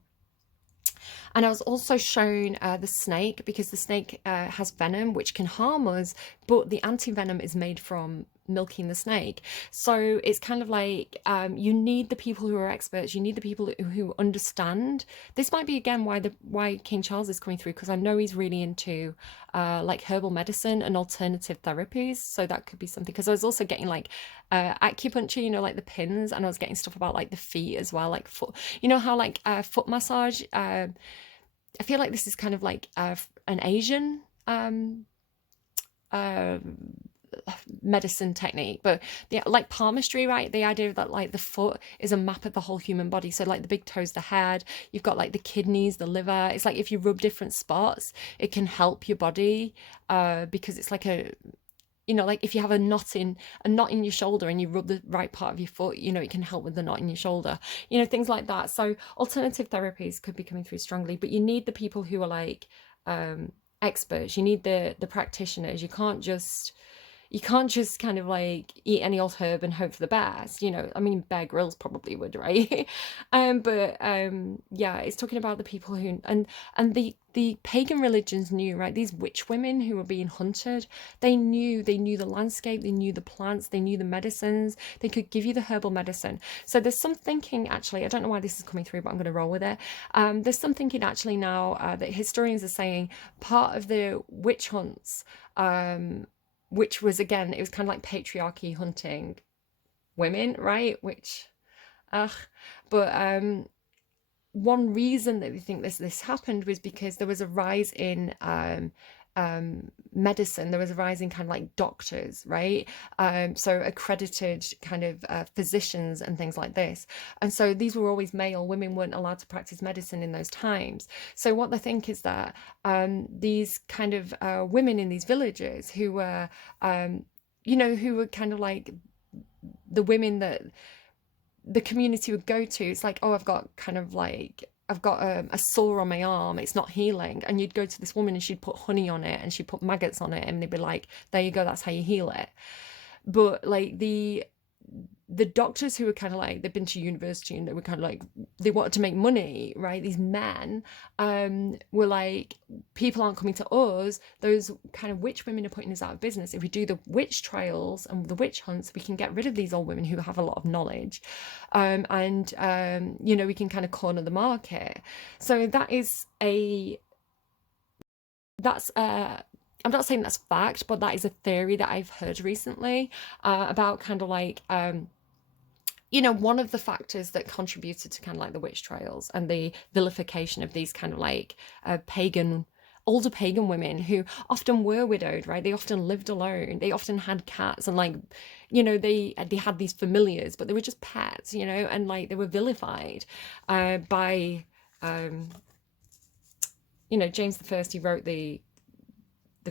And I was also shown the snake, because the snake has venom which can harm us, but the anti-venom is made from milking the snake. So it's kind of like you need the people who are experts, you need the people who understand. This might be again why King Charles is coming through, because I know he's really into like herbal medicine and alternative therapies. So that could be something, because I was also getting like acupuncture, like the pins, and I was getting stuff about like the feet as well, like foot, how like foot massage. I feel like this is kind of like an Asian medicine technique, but like palmistry, right? The idea that like the foot is a map of the whole human body. So like the big toes, the head, you've got like the kidneys, the liver. It's like if you rub different spots, it can help your body because it's like like if you have a knot in your shoulder and you rub the right part of your foot, it can help with the knot in your shoulder, things like that. So alternative therapies could be coming through strongly, but you need the people who are like experts. You need the practitioners. You can't just kind of like eat any old herb and hope for the best. I mean, Bear Grylls probably would, right? Yeah, it's talking about the people who, and the pagan religions knew, right? These witch women who were being hunted, they knew the landscape, they knew the plants, they knew the medicines, they could give you the herbal medicine. So there's some thinking, actually, I don't know why this is coming through, but I'm going to roll with it. There's some thinking actually now that historians are saying part of the witch hunts, which was, again, it was kind of like patriarchy hunting women, right? Which, but one reason that they think this happened was because there was a rise in medicine. There was a rise in kind of like doctors, right? So accredited kind of physicians and things like this. And so these were always male. Women weren't allowed to practice medicine in those times. So what they think is that these kind of women in these villages who were, who were kind of like the women that the community would go to. It's like, oh, I've got a sore on my arm, it's not healing, and you'd go to this woman and she'd put honey on it and she'd put maggots on it, and they'd be like, there you go, that's how you heal it. But like the doctors who were kind of like, they've been to university and they were kind of like, they wanted to make money, right? These men were like, people aren't coming to us, those kind of witch women are putting us out of business. If we do the witch trials and the witch hunts, we can get rid of these old women who have a lot of knowledge, and we can kind of corner the market. So that's I'm not saying that's fact, but that is a theory that I've heard recently about kind of like one of the factors that contributed to kind of like the witch trials and the vilification of these kind of like older pagan women who often were widowed, right? They often lived alone. They often had cats, and like, they had these familiars, but they were just pets, and like they were vilified by, James the First. He wrote the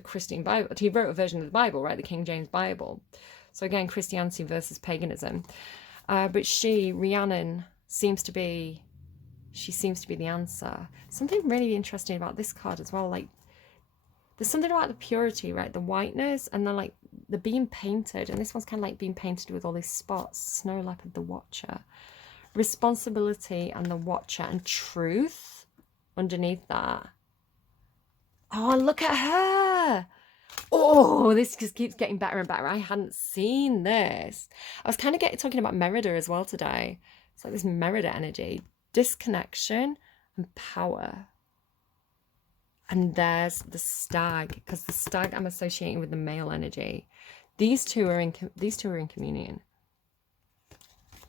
Christian Bible. He wrote a version of the Bible, right? The King James Bible. So again, Christianity versus paganism. But Rhiannon, seems to be the answer. Something really interesting about this card as well, like there's something about the purity, right? The whiteness, and then like the being painted, and this one's kind of like being painted with all these spots. Snow leopard, the watcher. Responsibility and the watcher, and truth underneath that. Oh, look at her. Oh, this just keeps getting better and better. I hadn't seen this. I was kind of talking about Merida as well today. It's like this Merida energy, disconnection and power. And there's the stag, because the stag I'm associating with the male energy. These two are in communion.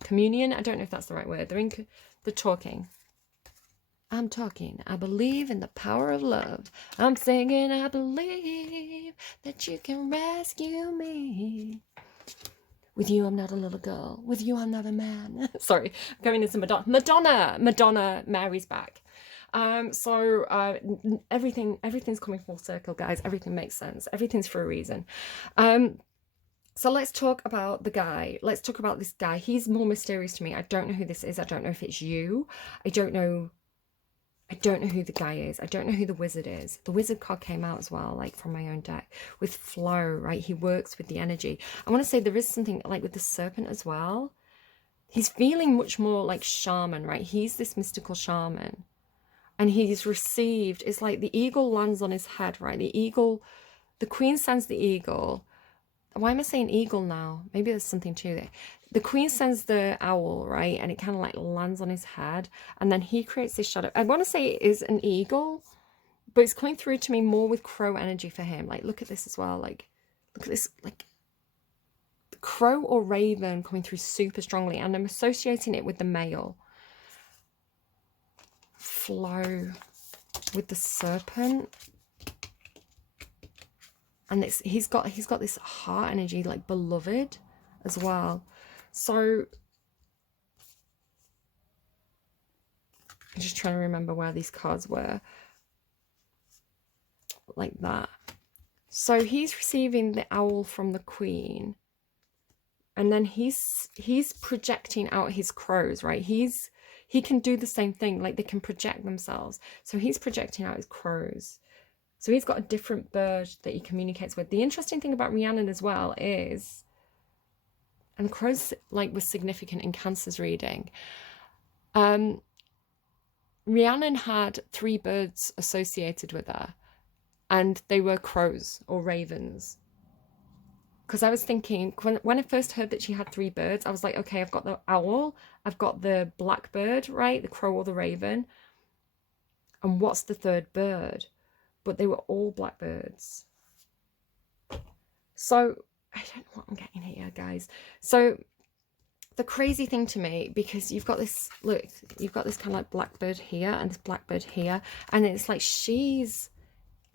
Communion, I don't know if that's the right word. They're talking. I'm talking, I believe in the power of love. I'm singing, I believe that you can rescue me. With you, I'm not a little girl. With you, I'm not a man. Sorry, I'm going into Madonna, Mary's back. Everything's coming full circle, guys. Everything makes sense. Everything's for a reason. So let's talk about the guy. Let's talk about this guy. He's more mysterious to me. I don't know who this is. I don't know if it's you. I don't know who the guy is. I don't know who the wizard is. The wizard card came out as well, like from my own deck, with flow, right? He works with the energy. I want to say there is something like with the serpent as well. He's feeling much more like shaman, right? He's this mystical shaman. And he's received, it's like the eagle lands on his head, right? The queen sends the eagle. Why am I saying eagle now? Maybe there's something to it. The queen sends the owl, right? And it kind of like lands on his head. And then he creates this shadow. I want to say it is an eagle, but it's coming through to me more with crow energy for him. Like, look at this as well. Like, look at this, like, the crow or raven coming through super strongly. And I'm associating it with the male. Flow with the serpent. And he's got this heart energy, like beloved as well. So I'm just trying to remember where these cards were. Like that. So he's receiving the owl from the queen. And then he's projecting out his crows, right? He can do the same thing, like they can project themselves. So he's projecting out his crows. So he's got a different bird that he communicates with. The interesting thing about Rhiannon as well is, and crows like was significant in Cancer's reading. Rhiannon had 3 birds associated with her, and they were crows or ravens. Because I was thinking, when I first heard that she had 3 birds, I was like, okay, I've got the owl, I've got the blackbird, right? The crow or the raven. And what's the 3rd bird? But they were all blackbirds. So I don't know what I'm getting here, guys. So the crazy thing to me, because you've got this, look, you've got this kind of like blackbird here and this blackbird here, and it's like she's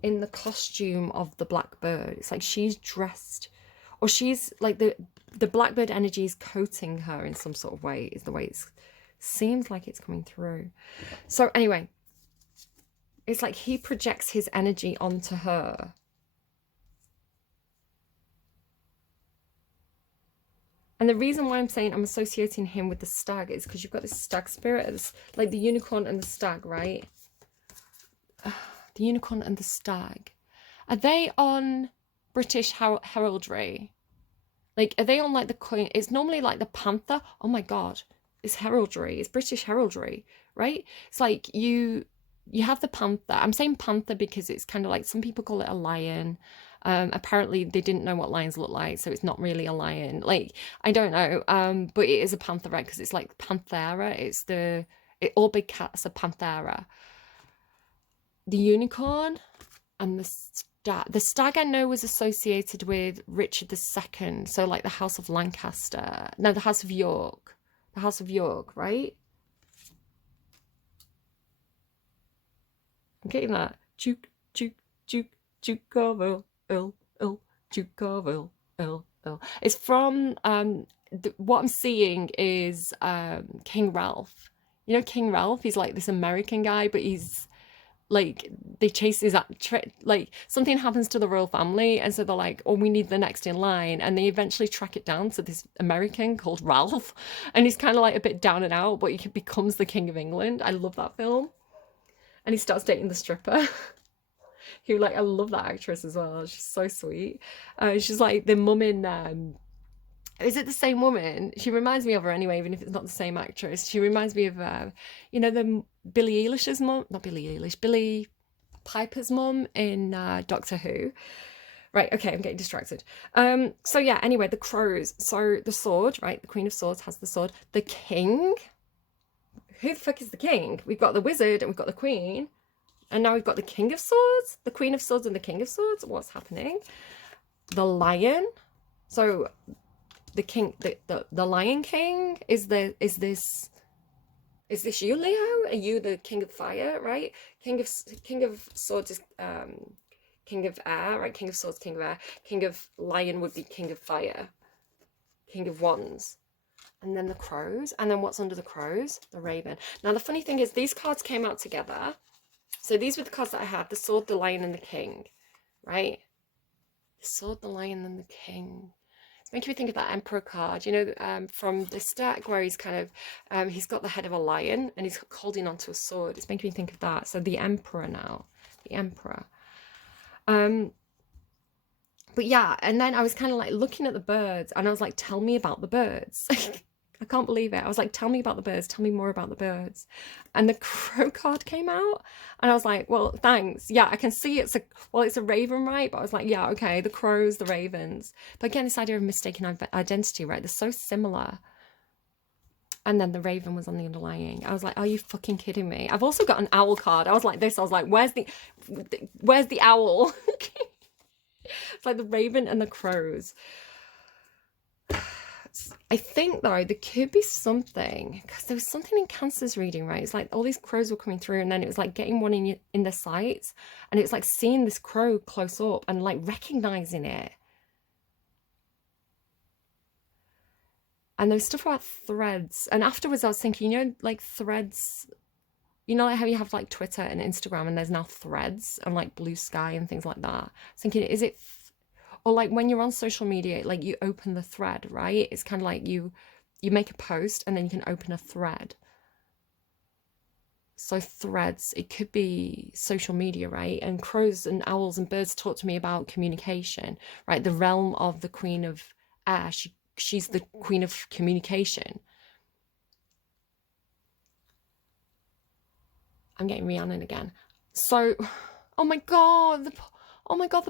in the costume of the blackbird. It's like she's dressed, or she's like the blackbird energy is coating her in some sort of way, is the way it seems like it's coming through. So anyway, it's like he projects his energy onto her. And the reason why I'm saying I'm associating him with the stag is because you've got this stag spirit, it's like the unicorn and the stag, right? The unicorn and the stag. Are they on British heraldry? Like, are they on like the queen? It's normally like the panther. Oh my God, it's heraldry. It's British heraldry, right? It's like you have the panther. I'm saying panther because it's kind of like, some people call it a lion. Apparently they didn't know what lions look like, so it's not really a lion. Like, I don't know. But it is a panther, right? Because it's like panthera. It's all big cats are panthera. The unicorn and the stag. The stag I know was associated with Richard II. So like the House of Lancaster. No, the House of York. The House of York, right? I'm getting that. Duke, Duke, Duke of Earl. It's from, what I'm seeing is King Ralph. You know King Ralph? He's like this American guy, but he's like, they chase his, like something happens to the royal family, and so they're like, oh, we need the next in line, and they eventually track it down to this American called Ralph, and he's kind of like a bit down and out, but he becomes the King of England. I love that film. And he starts dating the stripper. Who, like, I love that actress as well. She's so sweet. She's like the mum in, is it the same woman? She reminds me of her anyway, even if it's not the same actress. She reminds me of, you know, the Billie Eilish's mum, not Billie Eilish, Billie Piper's mum in Doctor Who. Right, okay, I'm getting distracted. So yeah, anyway, the crows. So the sword, right? The Queen of Swords has the sword. The king. Who the fuck is the king? We've got the wizard and we've got the queen. And now we've got the King of Swords, the Queen of Swords and the King of Swords. What's happening? The lion. So the king, the Lion King is this you, Leo? Are you the King of Fire, right? King of Swords is King of Air, right? King of Swords, King of Air. King of Lion would be King of Fire. King of Wands. And then the crows. And then what's under the crows? The raven. Now the funny thing is, these cards came out together. So these were the cards that I had: the sword, the lion, and the king, right? The sword, the lion, and the king. It's making me think of that emperor card, you know, from this deck where he's kind of, he's got the head of a lion and he's holding onto a sword. It's making me think of that. So the emperor now, the emperor. But yeah, and then I was kind of like looking at the birds and I was like, tell me about the birds. I can't believe it. I was like, tell me about the birds. Tell me more about the birds. And the crow card came out. And I was like, well, thanks. Yeah, I can see it's a raven, right? But I was like, yeah, okay, the crows, the ravens. But again, this idea of mistaken identity, right? They're so similar. And then the raven was on the underlying. I was like, are you fucking kidding me? I've also got an owl card. I was like this. I was like, where's the owl? It's like the raven and the crows. I think though there could be something, because there was something in Cancer's reading, right? It's like all these crows were coming through, and then it was like getting one in their sights, and it was like seeing this crow close up and like recognizing it. And there was stuff about threads, and afterwards I was thinking, you know, like threads, you know, like how you have like Twitter and Instagram, and there's now threads and like Blue Sky and things like that. I was thinking, is it? Or like when you're on social media, like you open the thread, right? It's kind of like you make a post and then you can open a thread. So threads, it could be social media, right? And crows and owls and birds talk to me about communication, right? The realm of the Queen of Air, she's the Queen of communication. I'm getting Rhiannon again. So, oh my God, the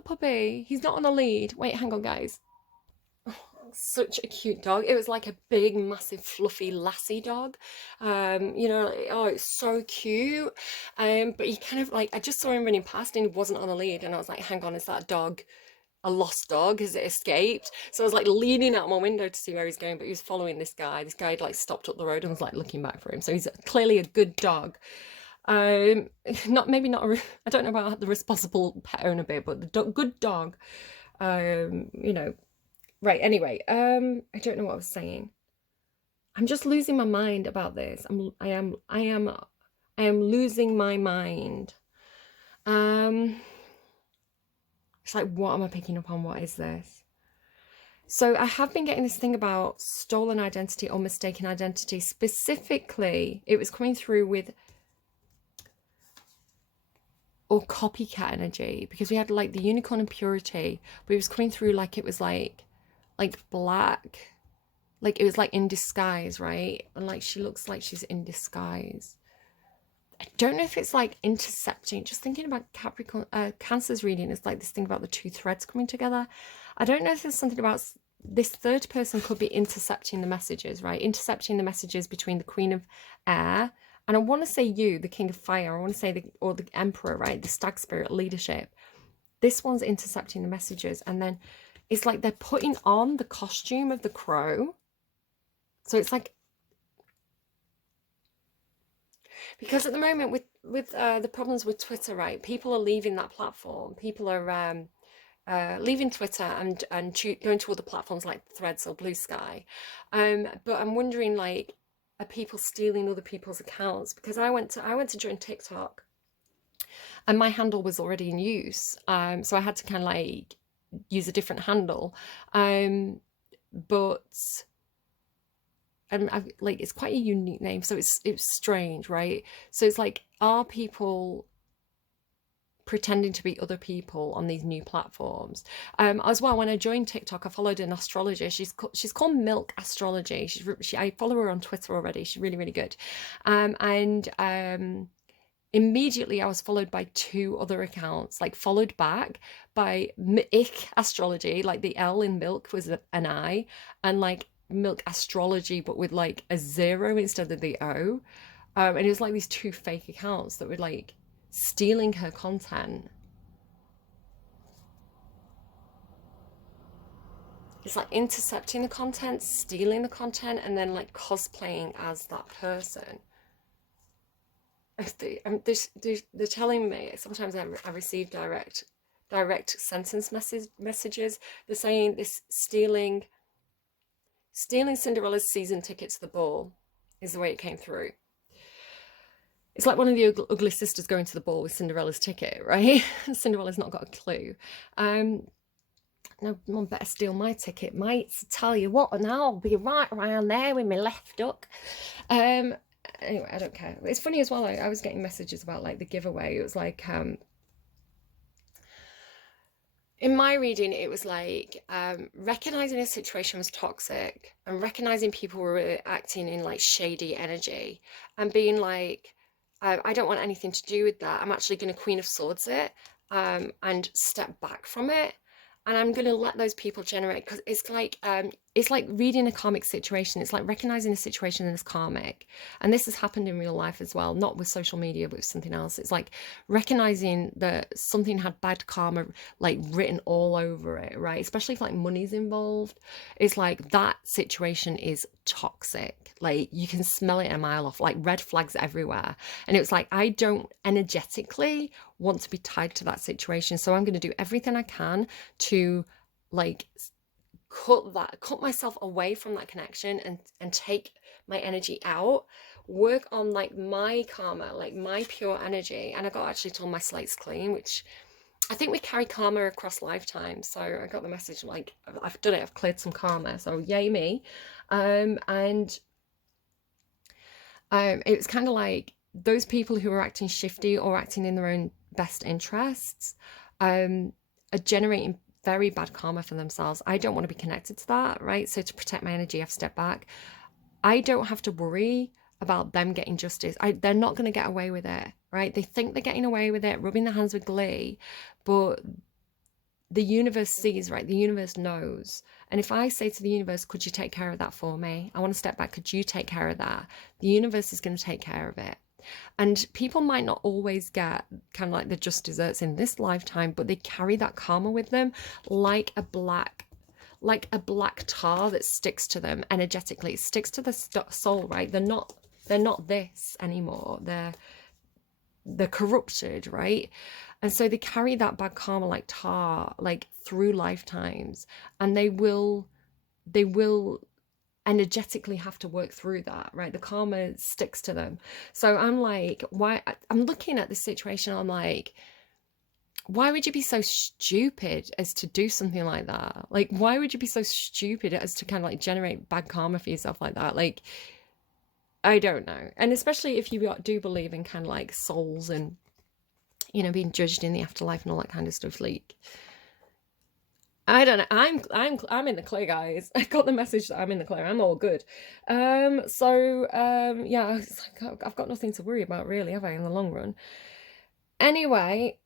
puppy. He's not on a lead. Wait, hang on, guys. Oh, such a cute dog. It was like a big, massive, fluffy lassie dog. You know, oh, it's so cute. But he kind of like, I just saw him running past and he wasn't on a lead. And I was like, hang on, is that dog a lost dog has escaped. So I was like leaning out my window to see where he's going, but he was following this guy. This guy had like stopped up the road and was like looking back for him. So he's clearly a good dog. Not maybe not a, I don't know about the responsible pet owner bit, but the good dog. You know, right. Anyway, I don't know what I was saying. I'm just losing my mind about this. I am losing my mind. It's like, what am I picking up on? What is this? So I have been getting this thing about stolen identity or mistaken identity. Specifically, it was coming through with or copycat energy, because we had like the unicorn and purity, but it was coming through like it was like black, like it was like in disguise, right? And like she looks like she's in disguise. I don't know if it's like intercepting, just thinking about Capricorn, Cancer's reading is like this thing about the two threads coming together. I don't know if there's something about this third person could be intercepting the messages, right? Intercepting the messages between the Queen of Air, and I want to say you, the King of Fire, I want to say or the Emperor, right? The Stag Spirit leadership. This one's intercepting the messages, and then it's like they're putting on the costume of the crow. So it's like, because at the moment with the problems with Twitter, right? People are leaving that platform. People are leaving Twitter and going to other platforms like Threads or Blue Sky. But I'm wondering, like, are people stealing other people's accounts? Because I went to join TikTok, and my handle was already in use. So I had to kind of like use a different handle. But like, it's quite a unique name, so it's strange, right? So it's like, are people pretending to be other people on these new platforms? As well, when I joined TikTok, I followed an astrologer. She's called Milk Astrology. I follow her on Twitter already. She's really, really good. Immediately I was followed by 2 other accounts, like followed back by Milk Astrology, like the L in milk was an I, and like Milk Astrology, but with like a 0 instead of the O. And it was like these 2 fake accounts that were like stealing her content. It's like intercepting the content, stealing the content, and then like cosplaying as that person. They're telling me, sometimes I receive direct sentence messages. They're saying this stealing Cinderella's season ticket to the ball is the way it came through. It's like one of the ugly sisters going to the ball with Cinderella's ticket, right? Cinderella's not got a clue. No one better steal my ticket, mates. Tell you what, and I'll be right around there with my left duck. Anyway, I don't care. It's funny as well, I was getting messages about like the giveaway. It was like, in my reading, it was like recognizing a situation was toxic and recognizing people were acting in like shady energy and being like, I don't want anything to do with that. I'm actually going to Queen of Swords it and step back from it. And I'm going to let those people generate, because it's like reading a karmic situation. It's like recognizing a situation as karmic. And this has happened in real life as well, not with social media, but with something else. It's like recognizing that something had bad karma, like written all over it, right? Especially if like money's involved. It's like that situation is toxic. Like you can smell it a mile off, like red flags everywhere. And it was like, I don't energetically want to be tied to that situation. So I'm going to do everything I can to like cut myself away from that connection and take my energy out, work on like my karma, like my pure energy. And I got actually told my slate's clean, which I think we carry karma across lifetimes. So I got the message like, I've done it, I've cleared some karma, so yay me. It was kind of like those people who are acting shifty or acting in their own best interests are generating very bad karma for themselves. I don't want to be connected to that, right? So to protect my energy, I've stepped back. I don't have to worry about them getting justice. They're not going to get away with it, right? They think they're getting away with it, rubbing their hands with glee, but the universe sees, right? The universe knows. And if I say to the universe, could you take care of that for me? I want to step back. Could you take care of that? The universe is going to take care of it. And people might not always get kind of like the just desserts in this lifetime, but they carry that karma with them like a black tar that sticks to them energetically. It sticks to the soul, right? They're not this anymore. They're corrupted, right? And so they carry that bad karma like tar, like through lifetimes, and they will energetically have to work through that, right? The karma sticks to them. So I'm like, why? I'm looking at this situation, I'm like, why would you be so stupid as to do something like that? Like, why would you be so stupid as to kind of like generate bad karma for yourself like that? Like, I don't know. And especially if you do believe in kind of like souls and, you know, being judged in the afterlife and all that kind of stuff, like, I don't know. I'm in the clear, guys. I got the message that I'm in the clear. I'm all good. Yeah, it's like I've got nothing to worry about really, have I, in the long run? Anyway,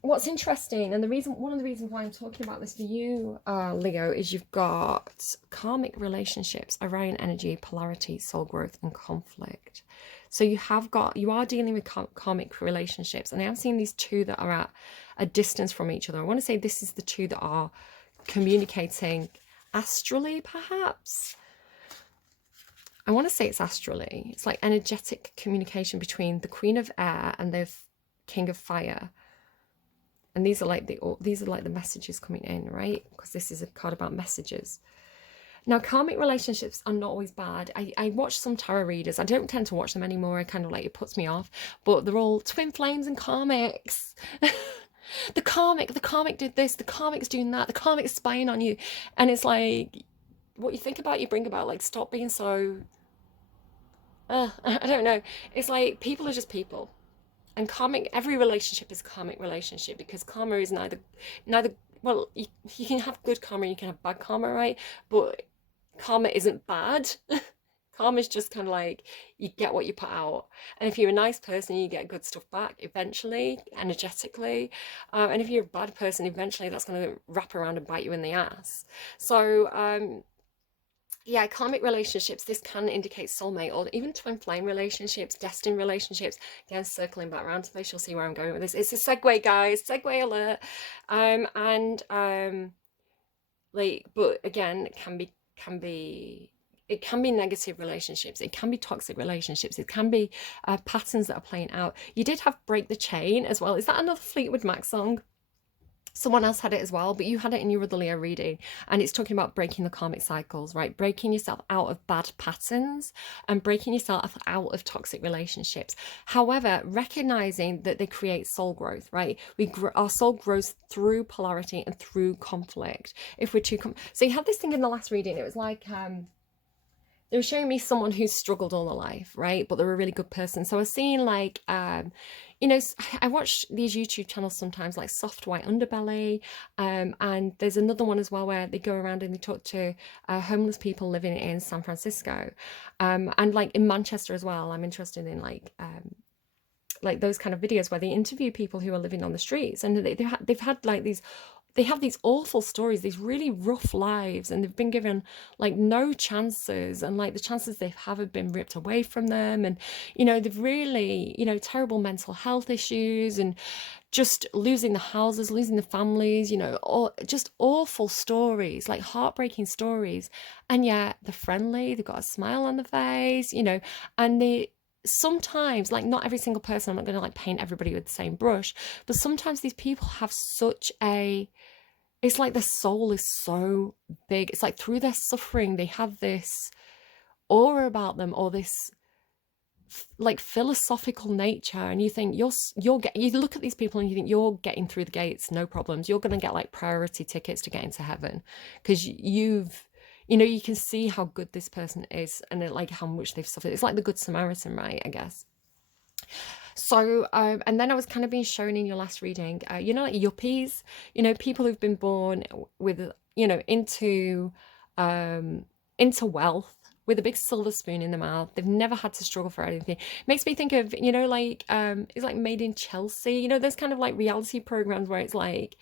what's interesting, and one of the reasons why I'm talking about this for you, Leo, is you've got karmic relationships, Orion energy, polarity, soul growth, and conflict. So you are dealing with karmic relationships, and I am seeing these two that are at a distance from each other. I want to say this is the two that are communicating astrally, perhaps. I want to say it's astrally. It's like energetic communication between the Queen of Air and the King of Fire. And these are like the messages coming in, right? Because this is a card about messages. Now, karmic relationships are not always bad. I watch some tarot readers. I don't tend to watch them anymore. I kind of like, it puts me off. But they're all twin flames and karmics. the karmic did this. The karmic's doing that. The karmic's spying on you. And it's like, what you think about, you bring about. Like, stop being so... I don't know. It's like, people are just people. And every relationship is a karmic relationship, because karma is neither, well, you can have good karma, you can have bad karma, right? But karma isn't bad. Karma is just kind of like, you get what you put out. And if you're a nice person, you get good stuff back eventually, energetically. And if you're a bad person, eventually that's going to wrap around and bite you in the ass. So, yeah, karmic relationships, this can indicate soulmate or even twin flame relationships, destined relationships. Again, circling back around to this, you'll see where I'm going with this. It's a segue, guys, segue alert. Like, but again, it can be negative relationships, it can be toxic relationships, it can be patterns that are playing out. You did have Break the Chain as well. Is that another Fleetwood Mac song? Someone else had it as well, but you had it in your other Leo reading, and it's talking about breaking the karmic cycles, right? Breaking yourself out of bad patterns and breaking yourself out of toxic relationships. However, recognizing that they create soul growth, right? Our soul grows through polarity and through conflict. If we're so you had this thing in the last reading, it was like they were showing me someone who's struggled all their life, right? But they're a really good person. So I was seeing like, you know, I watch these YouTube channels sometimes, like Soft White Underbelly. And there's another one as well where they go around and they talk to homeless people living in San Francisco. And like in Manchester as well. I'm interested in like those kind of videos where they interview people who are living on the streets, and they've had like these, they have these awful stories, these really rough lives, and they've been given like no chances, and like the chances they have been ripped away from them, and you know, they've really, you know, terrible mental health issues, and just losing the houses, losing the families, you know, just awful stories, like heartbreaking stories. And yet they're friendly, they've got a smile on their face, you know, and they sometimes, like, not every single person, I'm not going to like paint everybody with the same brush, but sometimes these people have such a, it's like their soul is so big, it's like through their suffering they have this aura about them, or this like philosophical nature, and you think you look at these people and you think you're getting through the gates, no problems, you're going to get like priority tickets to get into heaven, because you know, you can see how good this person is, and like how much they've suffered. It's like the Good Samaritan, right? I guess. So, and then I was kind of being shown in your last reading, you know, like yuppies, you know, people who've been born with, you know, into wealth, with a big silver spoon in their mouth. They've never had to struggle for anything. Makes me think of, you know, like, it's like Made in Chelsea, you know, there's kind of like reality programs where it's like,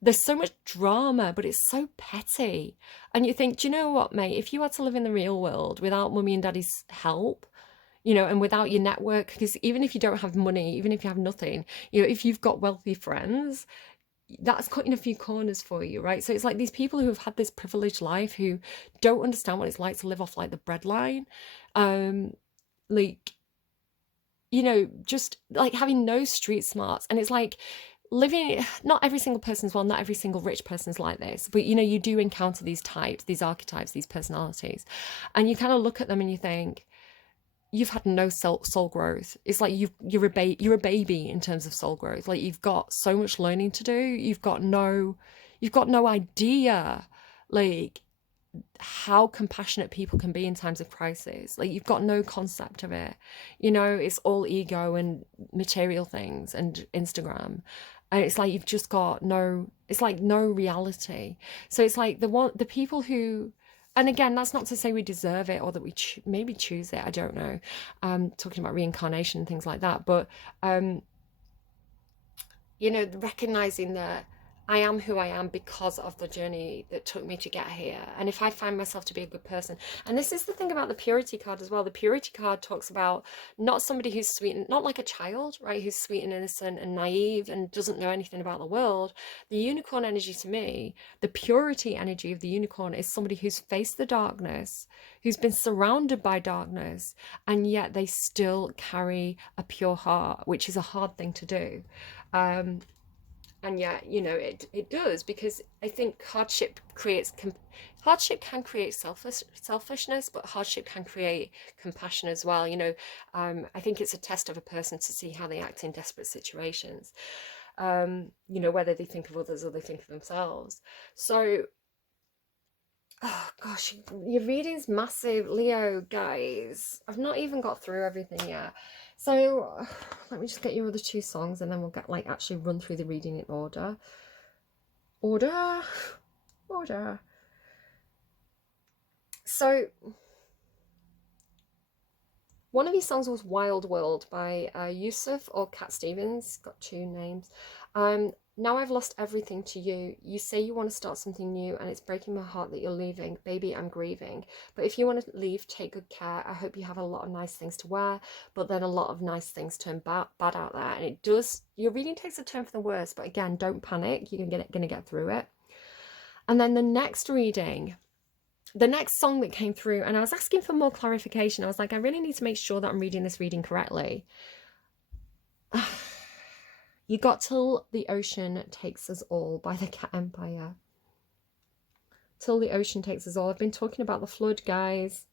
there's so much drama, but it's so petty. And you think, do you know what, mate? If you had to live in the real world without mummy and daddy's help, you know, and without your network, because even if you don't have money, even if you have nothing, you know, if you've got wealthy friends, that's cutting a few corners for you, right? So it's like these people who have had this privileged life who don't understand what it's like to live off like the breadline, like, you know, just like having no street smarts. And it's like living, not every single person's, well, not every single rich person's like this, but you know, you do encounter these types, these archetypes, these personalities, and you kind of look at them and you think, you've had no soul growth. It's like you're a baby in terms of soul growth. Like you've got so much learning to do. You've got no idea, like, how compassionate people can be in times of crisis. Like you've got no concept of it. You know, it's all ego and material things and Instagram. And it's like you've just got no, it's like no reality. So it's like the people who, and again, that's not to say we deserve it or that we maybe choose it. I don't know. Talking about reincarnation and things like that. But, you know, recognizing that I am who I am because of the journey that took me to get here. And if I find myself to be a good person, and this is the thing about the purity card as well. The purity card talks about not somebody who's sweet, and not like a child, right? Who's sweet and innocent and naive and doesn't know anything about the world. The unicorn energy to me, the purity energy of the unicorn is somebody who's faced the darkness, who's been surrounded by darkness, and yet they still carry a pure heart, which is a hard thing to do. And yet, you know, it does, because I think hardship can create selfishness, but hardship can create compassion as well. You know, I think it's a test of a person to see how they act in desperate situations. You know, whether they think of others or they think of themselves. So, oh gosh, your reading's massive, Leo, guys. I've not even got through everything yet. So let me just get your other two songs and then we'll get like actually run through the reading in order. Order. So one of these songs was Wild World by Yusuf or Cat Stevens, got two names. Now I've lost everything to you. You say you want to start something new and it's breaking my heart that you're leaving. Baby, I'm grieving. But if you want to leave, take good care. I hope you have a lot of nice things to wear, but then a lot of nice things turn bad out there. And it does, your reading takes a turn for the worse, but again, don't panic. You're going to get through it. And then the next reading, the next song that came through, and I was asking for more clarification. I was like, I really need to make sure that I'm reading this reading correctly. You got Till the Ocean Takes Us All by the Cat Empire. Till the Ocean Takes Us All. I've been talking about the flood, guys.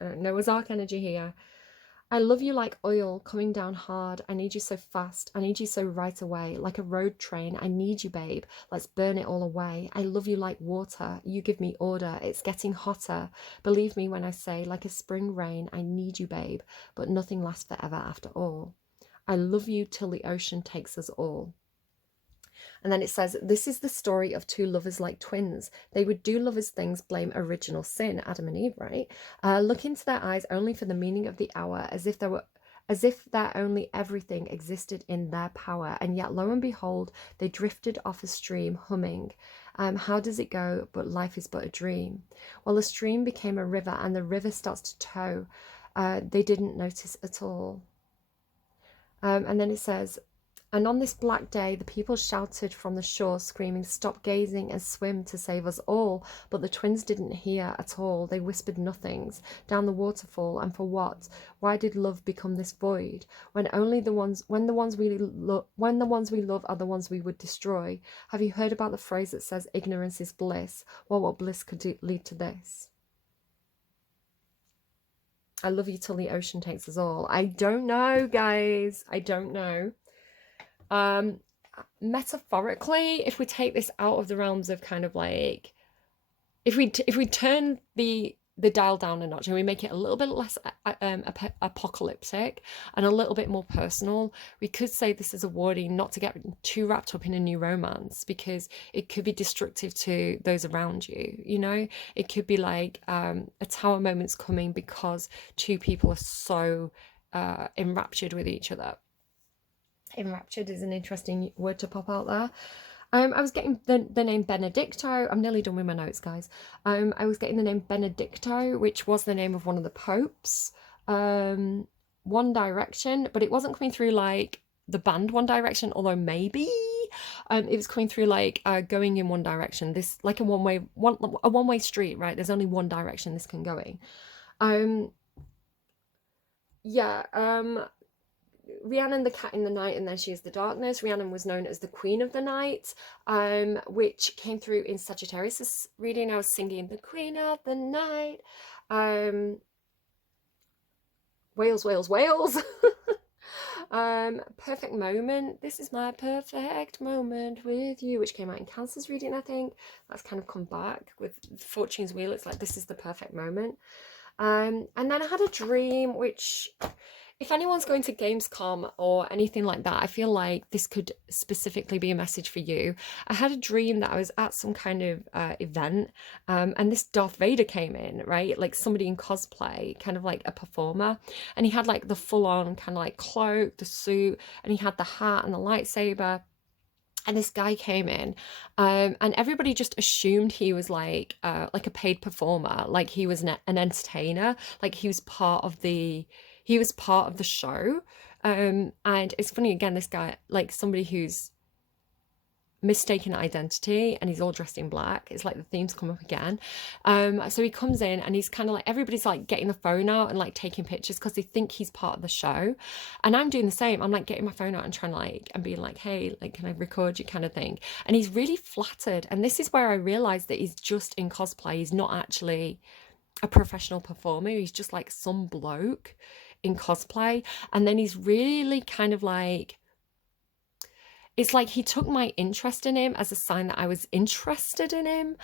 Noah's Ark energy here. I love you like oil coming down hard. I need you so fast. I need you so right away. Like a road train. I need you, babe. Let's burn it all away. I love you like water. You give me order. It's getting hotter. Believe me when I say, like a spring rain, I need you, babe. But nothing lasts forever after all. I love you till the ocean takes us all. And then it says, this is the story of two lovers like twins. They would do lovers' things, blame original sin, Adam and Eve, right? Look into their eyes only for the meaning of the hour, as if that only everything existed in their power. And yet, lo and behold, they drifted off a stream, humming. How does it go? But life is but a dream. Well, the stream became a river, and the river starts to tow. They didn't notice at all. And then it says, and on this black day, the people shouted from the shore, screaming, stop gazing and swim to save us all. But the twins didn't hear at all. They whispered nothings down the waterfall. And for what? Why did love become this void? When the ones we love are the ones we would destroy. Have you heard about the phrase that says ignorance is bliss? Well, what bliss could lead to this? I love you till the ocean takes us all. I don't know, guys. I don't know. Metaphorically, if we take this out of the realms of kind of like, if we turn the dial down a notch and we make it a little bit less apocalyptic and a little bit more personal, we could say this is a warning not to get too wrapped up in a new romance, because it could be destructive to those around you. You know, it could be like a tower moment's coming because two people are so enraptured with each other. Enraptured is an interesting word to pop out there. I was getting the name Benedicto. I'm nearly done with my notes, guys. I was getting the name Benedicto, which was the name of one of the popes. One Direction, but it wasn't coming through like the band One Direction, although maybe it was coming through like going in one direction. This like a one-way street, right? There's only one direction this can go in. Um, yeah. Rhiannon the Cat in the Night, and then she is the Darkness. Rhiannon was known as the Queen of the Night, which came through in Sagittarius reading. I was singing the Queen of the Night. Wales, Wales, Wales. Perfect Moment. This is my perfect moment with you, which came out in Cancer's reading, I think. That's kind of come back with Fortune's Wheel. It's like, this is the perfect moment. And then I had a dream, which, if anyone's going to Gamescom or anything like that, I feel like this could specifically be a message for you. I had a dream that I was at some kind of event, and this Darth Vader came in, right? Like somebody in cosplay, kind of like a performer. And he had like the full-on kind of like cloak, the suit, and he had the hat and the lightsaber. And this guy came in, and everybody just assumed he was like a paid performer, like he was an entertainer, like he was part of the show. And it's funny, again, this guy, like somebody who's mistaken identity, and he's all dressed in black. It's like the themes come up again. So he comes in and he's kind of like, everybody's like getting the phone out and like taking pictures because they think he's part of the show. And I'm doing the same. I'm like getting my phone out and trying to like, and being like, hey, like, can I record you, kind of thing. And he's really flattered. And this is where I realized that he's just in cosplay. He's not actually a professional performer. He's just like some bloke in cosplay. And then he's really kind of like, it's like he took my interest in him as a sign that I was interested in him,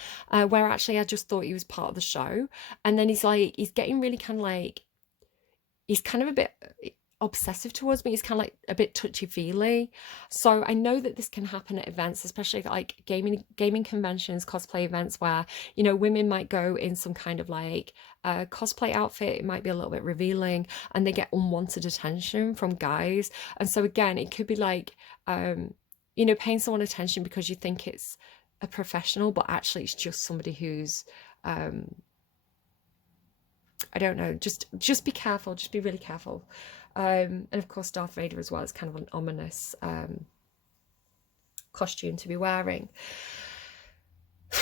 where actually I just thought he was part of the show. And then he's like, he's getting really kind of like, he's kind of a bit obsessive towards me. He's kind of like a bit touchy-feely. So I know that this can happen at events, especially like gaming conventions, cosplay events, where, you know, women might go in some kind of like cosplay outfit. It might be a little bit revealing, and they get unwanted attention from guys. And so again, it could be like, you know, paying someone attention because you think it's a professional, but actually it's just somebody who's, I don't know, just be careful, just be really careful. And of course, Darth Vader as well is kind of an ominous costume to be wearing. I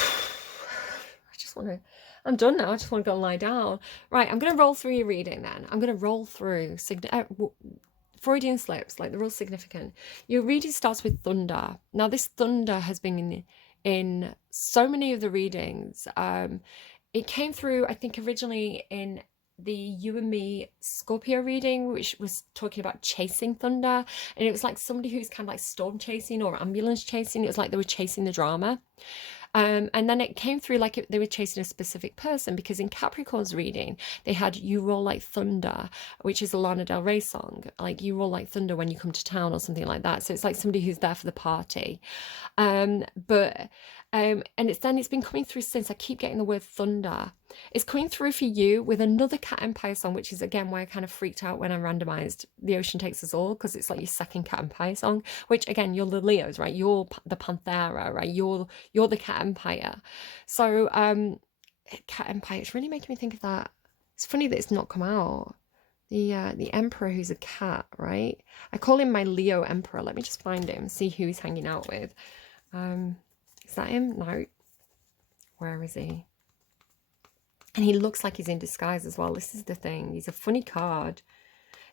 just want to, I'm done now. I just want to go and lie down. Right, I'm going to roll through your reading then. I'm going to roll through Freudian slips, like they're all significant. Your reading starts with thunder. Now, this thunder has been in so many of the readings. It came through, I think, originally in the You and Me Scorpio reading, which was talking about chasing thunder. And it was like somebody who's kind of like storm chasing or ambulance chasing. It was like they were chasing the drama. And then it came through like they were chasing a specific person, because in Capricorn's reading, they had You Roll Like Thunder, which is a Lana Del Rey song, like you roll like thunder when you come to town or something like that. So it's like somebody who's there for the party. And it's been coming through since. I keep getting the word thunder. It's coming through for you with another Cat Empire song, which is again why I kind of freaked out when I randomized The Ocean Takes Us All, because it's like your second Cat Empire song, which again, you're the Leos, right? You're the Panthera, right? You're the Cat Empire. So Cat Empire, it's really making me think of that. It's funny that it's not come out. The Emperor, who's a cat, right? I call him my Leo Emperor. Let me just find him, see who he's hanging out with. Is that him? No. Where is he? And he looks like he's in disguise as well. This is the thing. He's a funny card.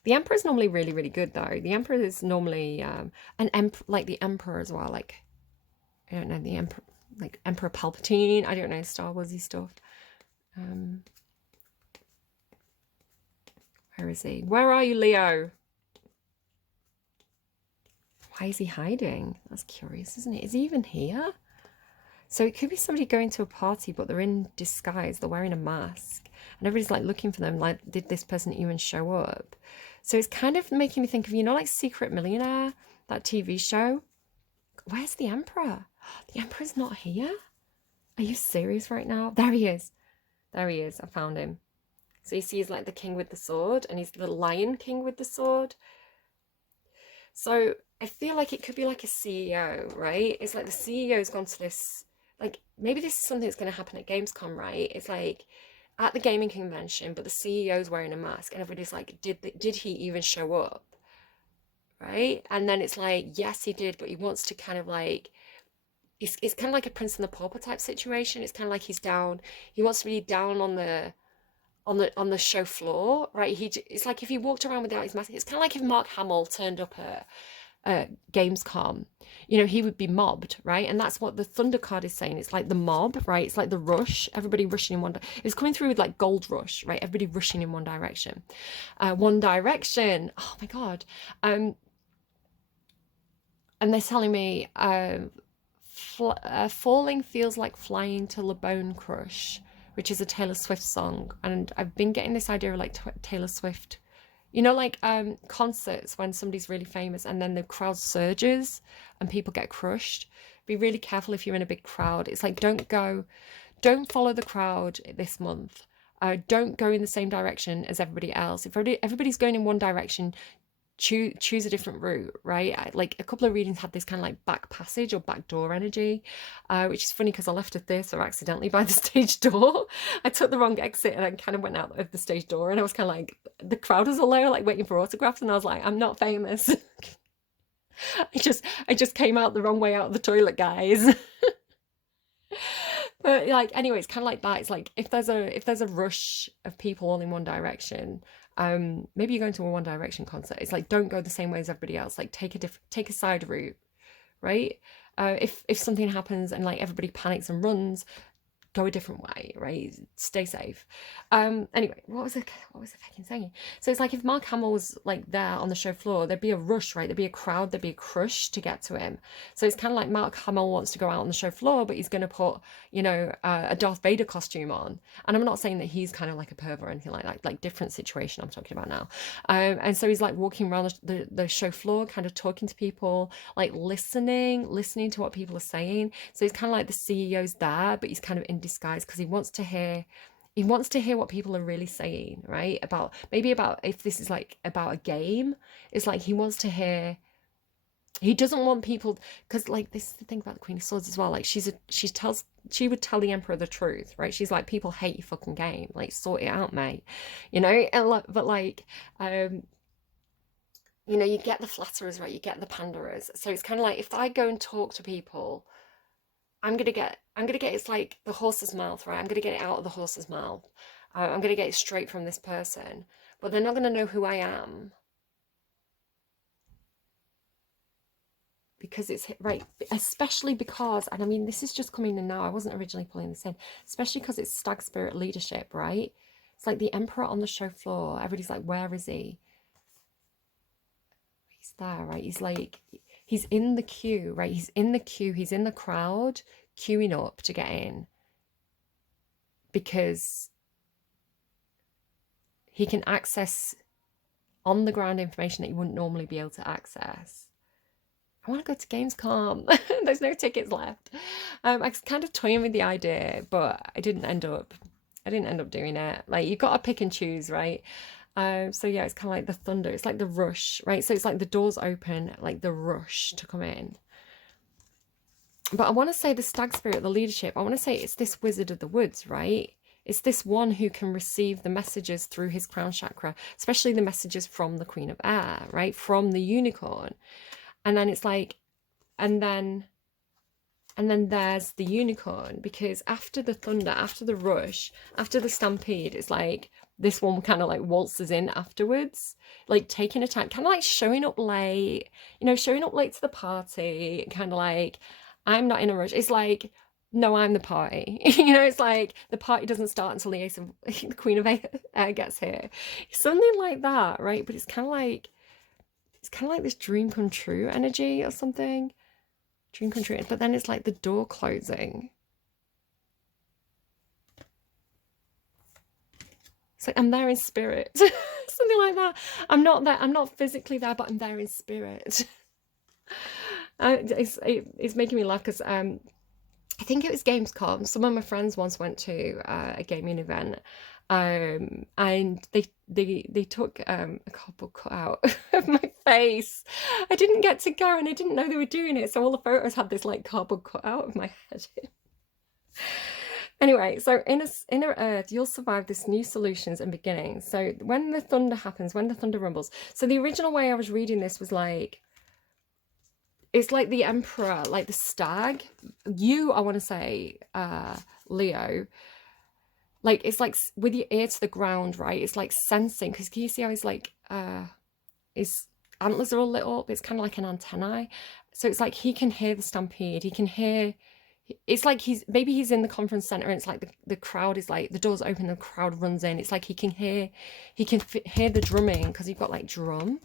The Emperor's normally really, really good, though. The Emperor is normally like the Emperor as well. Like, I don't know, the Emperor, like Emperor Palpatine. I don't know, Star Warsy stuff. Where is he? Where are you, Leo? Why is he hiding? That's curious, isn't it? Is he even here? So it could be somebody going to a party, but they're in disguise. They're wearing a mask. And everybody's like looking for them. Like, did this person even show up? So it's kind of making me think of, you know, like Secret Millionaire, that TV show. Where's the Emperor? The Emperor's not here? Are you serious right now? There he is. There he is. I found him. So you see he's like the king with the sword, and he's the lion king with the sword. So I feel like it could be like a CEO, right? It's like the CEO's gone to this, like, maybe this is something that's going to happen at Gamescom, right? It's like at the gaming convention, but the CEO's wearing a mask, and everybody's like, did he even show up? Right? And then it's like, yes, he did, but he wants to kind of like, it's kind of like a Prince and the Pauper type situation. It's kind of like he's down, he wants to be down on the show floor, right? It's like if he walked around without his mask, it's kind of like if Mark Hamill turned up at Gamescom, he would be mobbed, right? And that's what the Thunder card is saying. It's like the mob, right? It's like the rush, everybody rushing in it's coming through with like Gold Rush, right? Everybody rushing in one direction. One Direction, oh my God. And they're telling me falling feels like flying to La Bone Crush, which is a Taylor Swift song. And I've been getting this idea of like Taylor Swift, like concerts when somebody's really famous and then the crowd surges and people get crushed. Be really careful if you're in a big crowd. It's like, don't follow the crowd this month. Don't go in the same direction as everybody else. If everybody's going in one direction, choose a different route, right? Like a couple of readings had this kind of like back passage or back door energy, which is funny because I left a theatre accidentally by the stage door. I took the wrong exit and I kind of went out of the stage door, and I was kind of like, the crowd was all there like waiting for autographs, and I was like, I'm not famous. I just came out the wrong way out of the toilet, guys. But like, anyway, it's kind of like that. It's like if there's a rush of people all in one direction, maybe you're going to a One Direction concert. It's like, don't go the same way as everybody else. Like take a side route, right? If something happens and like everybody panics and runs, go a different way, right? Stay safe. Anyway, what was I fucking saying? So it's like if Mark Hamill was like there on the show floor, there'd be a rush, right? There'd be a crowd, there'd be a crush to get to him. So it's kind of like Mark Hamill wants to go out on the show floor, but he's going to put, a Darth Vader costume on. And I'm not saying that he's kind of like a pervert or anything like that, like different situation I'm talking about now. And so he's like walking around the show floor, kind of talking to people, like listening to what people are saying. So he's kind of like the CEO's there, but he's kind of in disguise because he wants to hear what people are really saying, right? About if this is like about a game, it's like he wants to hear. He doesn't want people, because like this is the thing about the Queen of Swords as well. Like she would tell the Emperor the truth, right? She's like, people hate your fucking game. Like sort it out, mate. But like, you get the flatterers, right? You get the panderers. So it's kind of like if I go and talk to people, I'm gonna get it's like the horse's mouth, right? I'm gonna get it out of the horse's mouth. I'm gonna get it straight from this person, but they're not gonna know who I am because it's right. Especially because, and I mean, this is just coming in now. I wasn't originally pulling this in, especially because it's stag spirit leadership, right? It's like the Emperor on the show floor. Everybody's like, where is he? He's there, right? He's in the queue, right? He's in the queue. He's in the crowd, queuing up to get in because he can access on the ground information that you wouldn't normally be able to access. I want to go to Gamescom. There's no tickets left. I was kind of toying with the idea, but I didn't end up doing it. Like, you've got to pick and choose, right? So yeah, it's kind of like the thunder. It's like the rush, right? So it's like the doors open, like the rush to come in. But I want to say the stag spirit, the leadership, I want to say it's this wizard of the woods, right? It's this one who can receive the messages through his crown chakra, especially the messages from the Queen of Air, right? From the unicorn. And then it's like, and then there's the unicorn, because after the thunder, after the rush, after the stampede, it's like this one kind of like waltzes in afterwards, like taking a time, kind of like showing up late to the party, kind of like, I'm not in a rush. It's like, no, I'm the party. It's like the party doesn't start until the Queen of Air gets here. Something like that, right? But it's kind of like this dream come true energy or something. Dream come true. But then it's like the door closing. It's like, I'm there in spirit. Something like that. I'm not there. I'm not physically there, but I'm there in spirit. It's making me laugh because I think it was Gamescom. Some of my friends once went to a gaming event, and they took a cardboard cutout of my face. I didn't get to go, and I didn't know they were doing it, so all the photos had this like cardboard cutout of my head. Anyway, so inner Earth, you'll survive this new solutions and beginnings. So when the thunder happens, when the thunder rumbles. So the original way I was reading this was like, it's like the emperor, like the stag. You, I want to say, Leo, like it's like with your ear to the ground, right? It's like sensing, because can you see how he's like, his antlers are all lit up? It's kind of like an antennae. So it's like he can hear the stampede. He can hear. It's like maybe he's in the conference center and it's like the crowd is like the doors open, the crowd runs in. It's like he can hear the drumming because you've got like drum,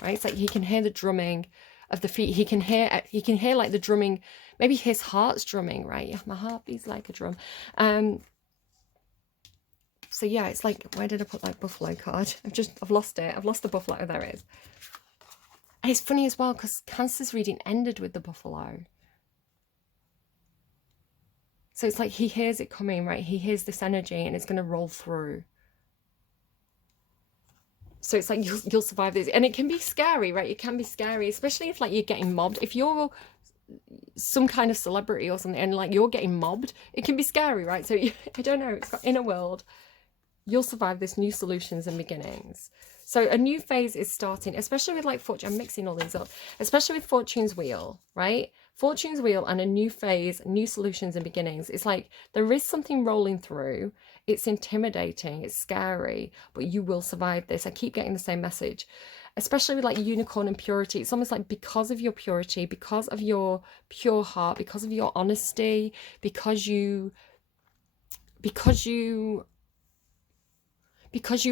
right? It's like he can hear the drumming of the feet. He can hear like the drumming. Maybe his heart's drumming, right? Yeah, my heart beats like a drum. So yeah, it's like, where did I put that buffalo card? I've lost it. I've lost the buffalo. Oh, there it is. And it's funny as well because Cancer's reading ended with the buffalo. So it's like he hears it coming, right? He hears this energy and it's going to roll through. So it's like you'll survive this. And it can be scary, right? It can be scary, especially if like you're getting mobbed. If you're some kind of celebrity or something and like you're getting mobbed, it can be scary, right? So I don't know. It's got inner world. You'll survive this new solutions and beginnings. So a new phase is starting, especially with like Fortune. I'm mixing all these up, especially with Fortune's Wheel, right? Fortune's Wheel and a new phase, new solutions and beginnings. It's like there is something rolling through. It's intimidating. It's scary, but you will survive this. I keep getting the same message, especially with like unicorn and purity. It's almost like because of your purity, because of your pure heart, because of your honesty, because you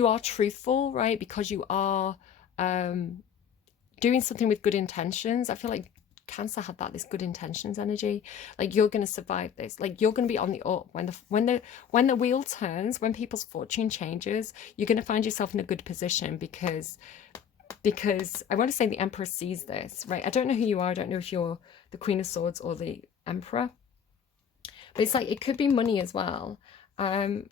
are truthful, right? Because you are doing something with good intentions. I feel like Cancer had this good intentions energy. Like you're going to survive this. Like you're going to be on the up when the wheel turns, when people's fortune changes, you're going to find yourself in a good position because I want to say the Emperor sees this, right? I don't know who you are. I don't know if you're the Queen of Swords or the Emperor, but it's like it could be money as well. And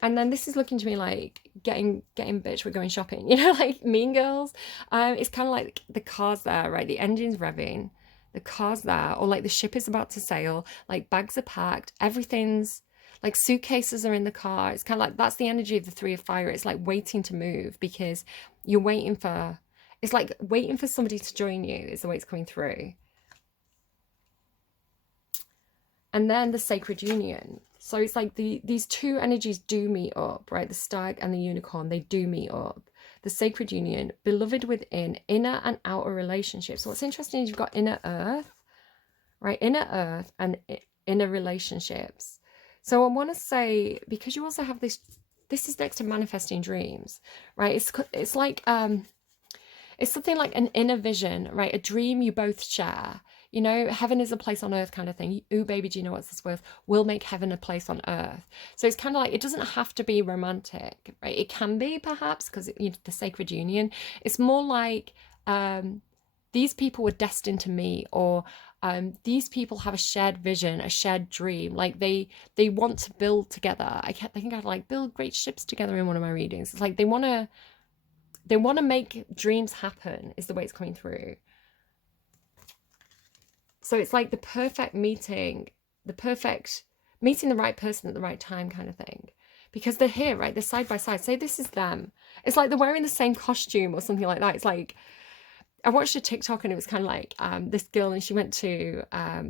then this is looking to me like getting bitch, we're going shopping, you know, like Mean Girls. It's kind of like the car's there, right? The engine's revving, the car's there, or like the ship is about to sail, like bags are packed, everything's like suitcases are in the car. It's kind of like that's the energy of the Three of Fire. It's like waiting to move because you're waiting for, it's like waiting for somebody to join you is the way it's coming through. And then the Sacred Union. So it's like these two energies do meet up, right? The stag and the unicorn, they do meet up. The Sacred Union, beloved within, inner and outer relationships. So what's interesting is you've got inner earth, right? Inner earth and inner relationships. So I want to say, because you also have this is next to manifesting dreams, right? It's like, it's something like an inner vision, right? A dream you both share. You know, heaven is a place on earth kind of thing. Ooh, baby, do you know what's this worth? We'll make heaven a place on earth. So it's kind of like, it doesn't have to be romantic, right? It can be perhaps because the Sacred Union. It's more like these people were destined to meet, or these people have a shared vision, a shared dream. Like they want to build together. I think I'd like build great ships together in one of my readings. It's like they want to make dreams happen is the way it's coming through. So it's like the perfect meeting the right person at the right time kind of thing. Because they're here, right? They're side by side. Say this is them. It's like they're wearing the same costume or something like that. It's like, I watched a TikTok and it was kind of like this girl and she went to, I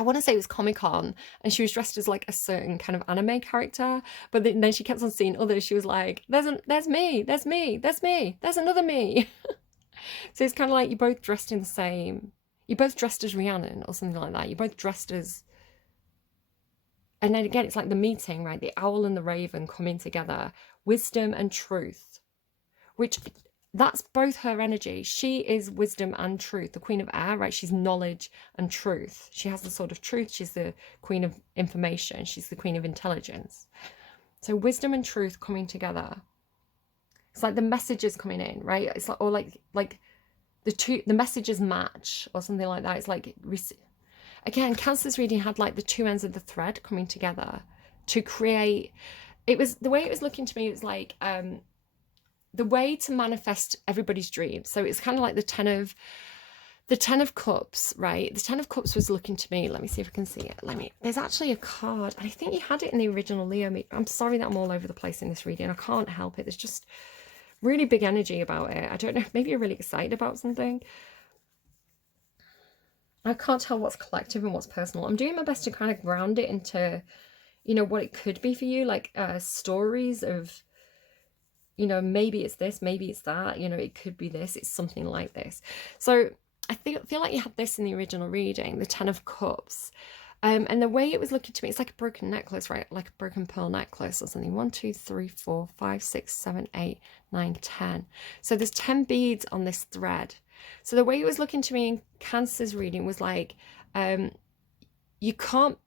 want to say it was Comic-Con, and she was dressed as like a certain kind of anime character. But then she kept on seeing others. She was like, there's me, there's me, there's me, there's another me. So it's kind of like you're both dressed in the same. You're both dressed as Rhiannon or something like that. You're both dressed as... And then again, it's like the meeting, right? The owl and the raven coming together. Wisdom and truth. Which, that's both her energy. She is wisdom and truth. The Queen of Air, right? She's knowledge and truth. She has the sword of truth. She's the Queen of information. She's the Queen of intelligence. So wisdom and truth coming together. It's like the messages coming in, right? It's like, or like the messages match or something like that. It's like, again, Cancer's reading had like the two ends of the thread coming together to create, it was, the way it was looking to me, it was like the way to manifest everybody's dreams. So it's kind of like the 10 of The Ten of Cups, right? The Ten of Cups was looking to me. Let me see if I can see it. There's actually a card. I think you had it in the original Leo. I'm sorry that I'm all over the place in this reading. I can't help it. There's just really big energy about it. I don't know. Maybe you're really excited about something. I can't tell what's collective and what's personal. I'm doing my best to kind of ground it into, you know, what it could be for you, like stories of, you know, maybe it's this, maybe it's that, you know, it could be this, it's something like this. So I feel like you had this in the original reading, the Ten of Cups. And the way it was looking to me, it's like a broken necklace, right? Like a broken pearl necklace or something. 1, 2, 3, 4, 5, 6, 7, 8, 9, 10. So there's 10 beads on this thread. So the way it was looking to me in Cancer's reading was like, you can't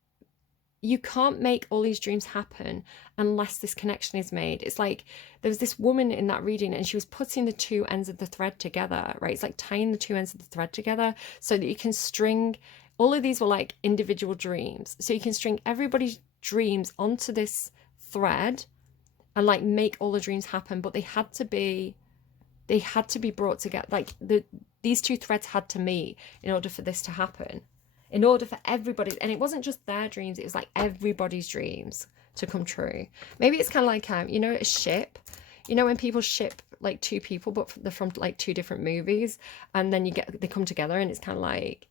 make all these dreams happen unless this connection is made. It's like there was this woman in that reading and she was putting the two ends of the thread together, right? It's like tying the two ends of the thread together so that you can string, all of these were like individual dreams. So you can string everybody's dreams onto this thread and like make all the dreams happen, but they had to be brought together. Like these two threads had to meet in order for this to happen. In order for everybody, and it wasn't just their dreams, it was like everybody's dreams to come true. Maybe it's kind of like, you know, a ship. You know, when people ship like two people, but they're from like two different movies, and then they come together, and it's kind of like,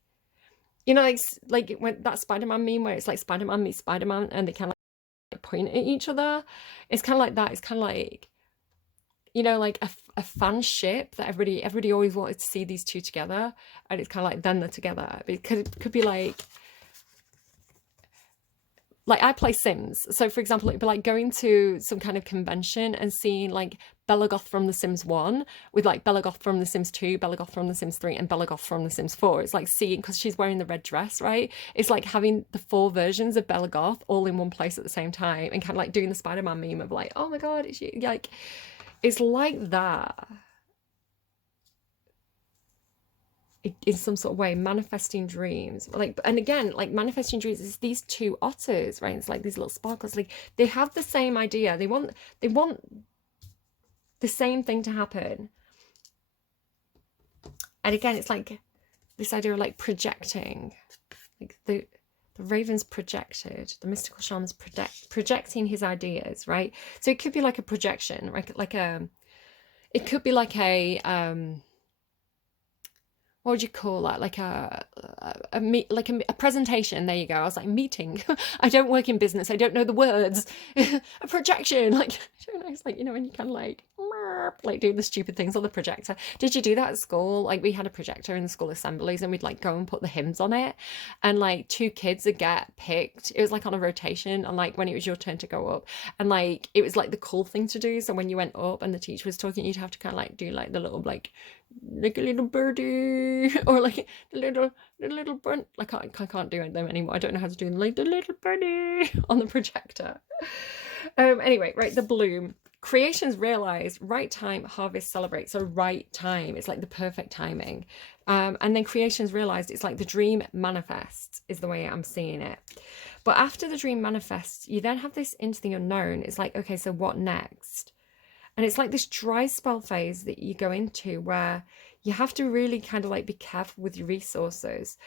you know, like when that Spider-Man meme where it's like Spider-Man meets Spider-Man, and they kind of like point at each other. It's kind of like that. It's kind of like, you know, like a fan ship that everybody always wanted to see these two together, and it's kind of like then they're together. It could be like I play Sims, so for example, it'd be like going to some kind of convention and seeing like Bella Goth from The Sims 1 with like Bella Goth from The Sims 2, Bella Goth from The Sims 3, and Bella Goth from The Sims 4. It's like seeing, because she's wearing the red dress, right? It's like having the 4 versions of Bella Goth all in one place at the same time, and kind of like doing the Spider-Man meme of like, oh my god, is she like, it's like that. In some sort of way, manifesting dreams, like, and again, like manifesting dreams is these two otters, right? It's like these little sparkles, like they have the same idea, they want the same thing to happen. And again, it's like this idea of like projecting, like the raven's projected, the mystical shaman's projecting his ideas, right? So it could be like a projection, right? It could be like a what would you call that? Like a presentation. There you go. I was like, meeting. I don't work in business. I don't know the words. A projection. Like, I don't know. It's like, you know, when you kind of like do the stupid things on the projector. Did you do that at school? Like we had a projector in the school assemblies and we'd like go and put the hymns on it, and like 2 kids would get picked. It was like on a rotation, and like when it was your turn to go up, and like it was like the cool thing to do. So when you went up and the teacher was talking, you'd have to kind of like do like the little like a little birdie, or like the little bird. Like I can't do them anymore. I don't know how to do them. Like the little birdie on the projector. Anyway, right, the bloom. Creations realize, right time, harvest celebrate. So right time, it's like the perfect timing. And then creations realized, it's like the dream manifests is the way I'm seeing it. But after the dream manifests, you then have this into the unknown. It's like, okay, so what next? And it's like this dry spell phase that you go into where you have to really kind of like be careful with your resources.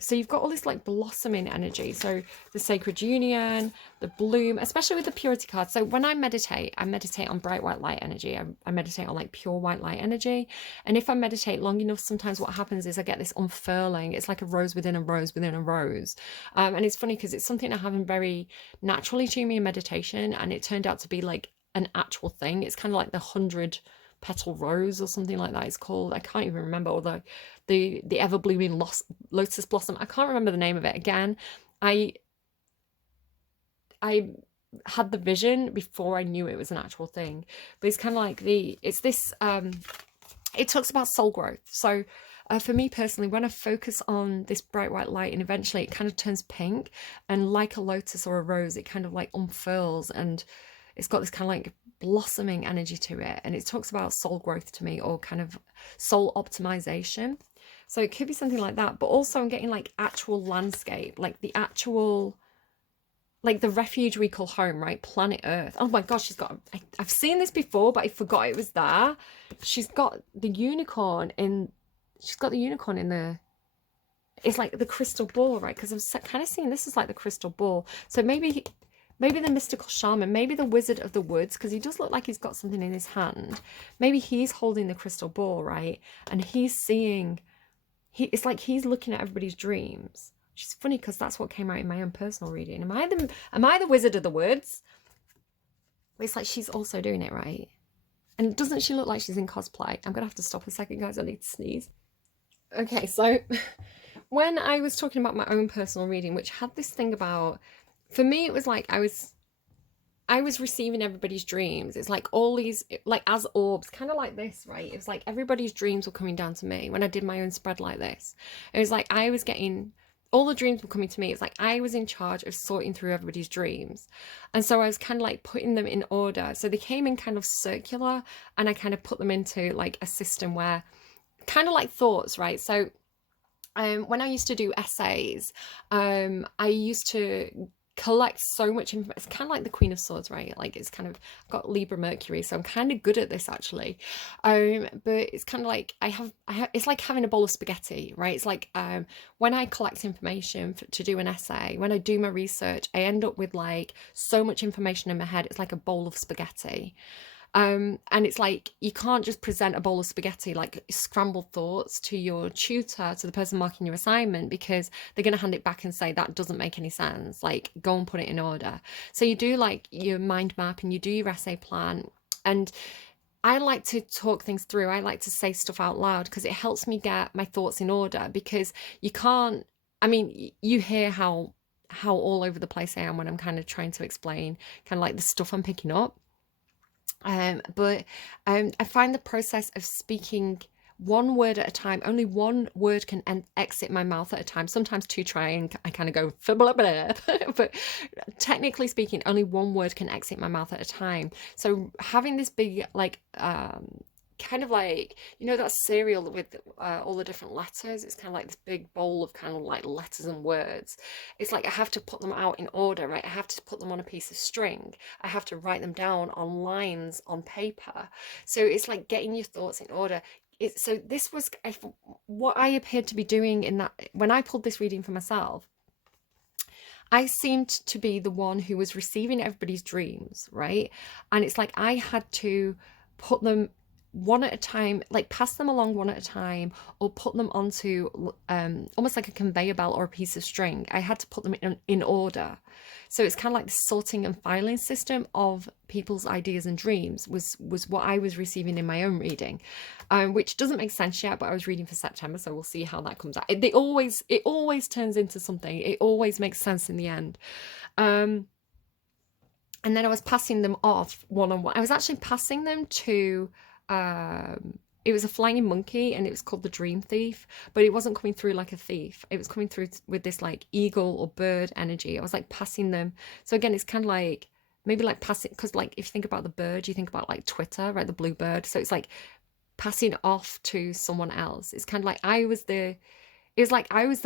So you've got all this like blossoming energy. So the sacred union, the bloom, especially with the purity card. So when I meditate on bright white light energy. I meditate on like pure white light energy. And if I meditate long enough, sometimes what happens is I get this unfurling. It's like a rose within a rose within a rose. And it's funny because it's something I have very naturally to me in meditation. And it turned out to be like an actual thing. It's kind of like the 100 petal rose or something like that it's called. I can't even remember. Or the ever blooming lotus blossom. I can't remember the name of it. Again, I had the vision before I knew it was an actual thing. But it's kind of like it talks about soul growth. So for me personally, when I focus on this bright white light, and eventually it kind of turns pink, and like a lotus or a rose, it kind of like unfurls, and it's got this kind of like blossoming energy to it. And it talks about soul growth to me, or kind of soul optimization. So it could be something like that. But also I'm getting like actual landscape, like the actual, like the refuge we call home, right? Planet Earth. Oh my gosh, I've seen this before, but I forgot it was there. She's got the unicorn in, she's got the unicorn in the, it's like the crystal ball, right? Because I'm kind of seeing this as like the crystal ball. So maybe the mystical shaman, maybe the wizard of the woods, because he does look like he's got something in his hand. Maybe he's holding the crystal ball, right? And he's seeing, it's like he's looking at everybody's dreams. Which is funny because that's what came out in my own personal reading. Am I the wizard of the woods? It's like she's also doing it, right? And doesn't she look like she's in cosplay? I'm gonna have to stop a second, guys. I need to sneeze. Okay, so when I was talking about my own personal reading, which had this thing about, for me, it was like I was receiving everybody's dreams. It's like all these, like as orbs, kind of like this, right? It was like everybody's dreams were coming down to me when I did my own spread like this. It was like I was getting, all the dreams were coming to me. It's like I was in charge of sorting through everybody's dreams. And so I was kind of like putting them in order. So they came in kind of circular, and I kind of put them into like a system where, kind of like thoughts, right? So when I used to do essays, I used to collect so much information. It's kind of like the Queen of Swords, right? Like it's kind of, I've got Libra Mercury, so I'm kind of good at this actually. But it's kind of like I have it's like having a bowl of spaghetti, right? It's like when I collect information to do an essay, when I do my research, I end up with like so much information in my head. It's like a bowl of spaghetti. And it's like you can't just present a bowl of spaghetti like scrambled thoughts to your tutor, to the person marking your assignment, because they're going to hand it back and say that doesn't make any sense, like go and put it in order. So you do like your mind map and you do your essay plan. And I like to talk things through. I like to say stuff out loud because it helps me get my thoughts in order, because you can't, I mean, you hear how all over the place I am when I'm kind of trying to explain kind of like the stuff I'm picking up. But I find the process of speaking one word at a time, only one word can exit my mouth at a time. Sometimes two try and I kind of go blah, blah, blah. But technically speaking, only one word can exit my mouth at a time. So having this big like kind of like, you know, that cereal with all the different letters, it's kind of like this big bowl of kind of like letters and words. It's like I have to put them out in order, right? I have to put them on a piece of string. I have to write them down on lines on paper. So it's like getting your thoughts in order. So this was what I appeared to be doing in that, when I pulled this reading for myself. I seemed to be the one who was receiving everybody's dreams, right? And it's like I had to put them one at a time, like pass them along one at a time, or put them onto almost like a conveyor belt or a piece of string. I had to put them in order. So it's kind of like the sorting and filing system of people's ideas and dreams was what I was receiving in my own reading, which doesn't make sense yet, but I was reading for September, so we'll see how that comes out. It always turns into something. It always makes sense in the end. And then I was passing them off one on one. I was actually passing them to it was a flying monkey, and it was called the Dream Thief, but it wasn't coming through like a thief. It was coming through with this like eagle or bird energy. I was like passing them. So again, it's kind of like maybe like passing, because like if you think about the bird, you think about like Twitter, right? The blue bird. So it's like passing off to someone else. It's kind of like I was the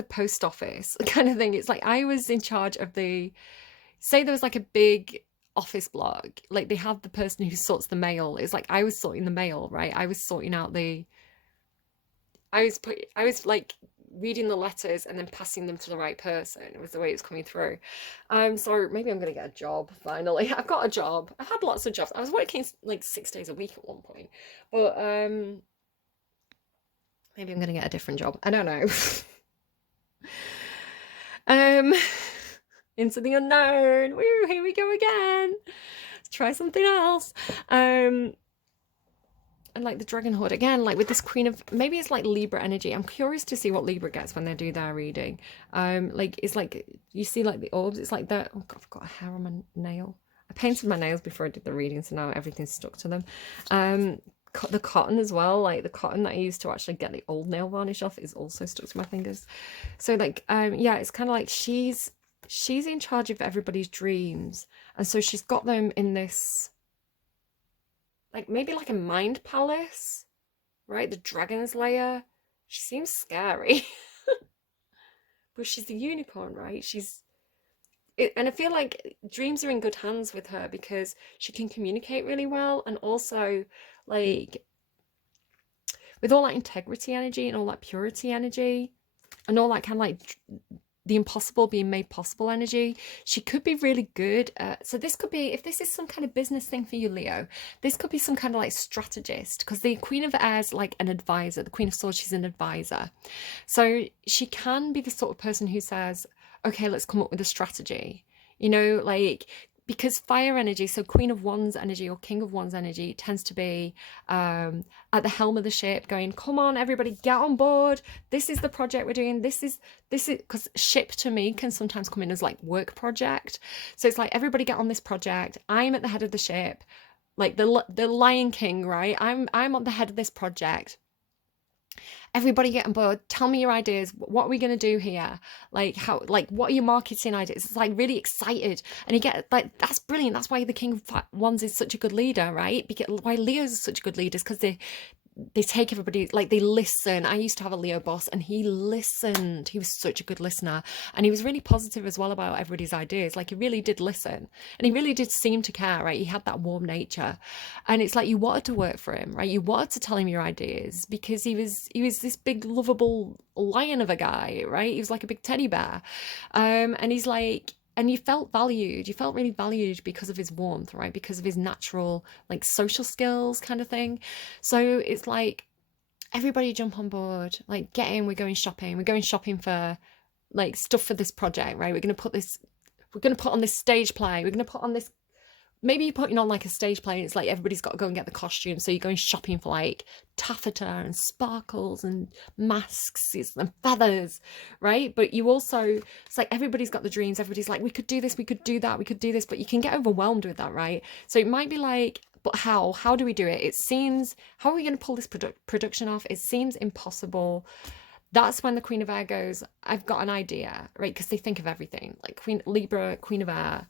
post office kind of thing. It's like I was in charge of say there was like a big office block, like they have the person who sorts the mail. It's like I was sorting the mail, right? I was sorting out I was like reading the letters and then passing them to the right person. It was the way it was coming through. So maybe I'm gonna get a job finally. I've got a job. I had lots of jobs. I was working like 6 days a week at one point, but maybe I'm gonna get a different job. I don't know. Into the unknown. Woo, here we go again. Let's try something else. And like the Dragon Hoard again, like with this Queen of, maybe it's like Libra energy. I'm curious to see what Libra gets when they do their reading. Like it's like you see like the orbs. It's like that. Oh God, I've got a hair on my nail. I painted my nails before I did the reading, so now everything's stuck to them. The cotton as well, like the cotton that I used to actually get the old nail varnish off is also stuck to my fingers. So like yeah, it's kind of like she's in charge of everybody's dreams, and so she's got them in this like maybe like a mind palace, right? The dragon's lair. She seems scary. But she's the unicorn, right? And I feel like dreams are in good hands with her because she can communicate really well, and also like with all that integrity energy and all that purity energy and all that kind of like the impossible being made possible energy. She could be really good at, so this could be, if this is some kind of business thing for you, Leo, this could be some kind of like strategist, because the Queen of Airs like an advisor. The Queen of Swords, she's an advisor. So she can be the sort of person who says, okay, let's come up with a strategy, you know, like, because fire energy, so Queen of Wands energy or King of Wands energy, tends to be at the helm of the ship going, come on, everybody, get on board. This is the project we're doing. This is, because ship to me can sometimes come in as like work project. So it's like, everybody get on this project. I'm at the head of the ship, like the Lion King, right? I'm on the head of this project. Everybody get on board. Tell me your ideas. What are we going to do here? Like, how, like, what are your marketing ideas? It's like really excited. And you get like, that's brilliant. That's why the King of Wands is such a good leader, right? Because why Leo's are such a good leaders, because they take everybody, like they listen. I used to have a Leo boss and he listened. He was such a good listener. And he was really positive as well about everybody's ideas. Like he really did listen and he really did seem to care, right? He had that warm nature. And it's like you wanted to work for him, right? You wanted to tell him your ideas because he was this big lovable lion of a guy, right? He was like a big teddy bear. And he's like, and you felt valued. You felt really valued because of his warmth, right? Because of his natural, like, social skills kind of thing. So it's like, everybody jump on board. Like, get in, we're going shopping. We're going shopping for, like, stuff for this project, right? We're going to put on this stage play. We're going to put on this, maybe you're putting on like a stage play and it's like everybody's got to go and get the costume. So you're going shopping for like taffeta and sparkles and masks and feathers, right? But you also, it's like everybody's got the dreams. Everybody's like, we could do this, we could do that, we could do this. But you can get overwhelmed with that, right? So it might be like, but how? How do we do it? It seems, how are we going to pull this production off? It seems impossible. That's when the Queen of Air goes, I've got an idea, right? Because they think of everything. Like Libra, Queen of Air,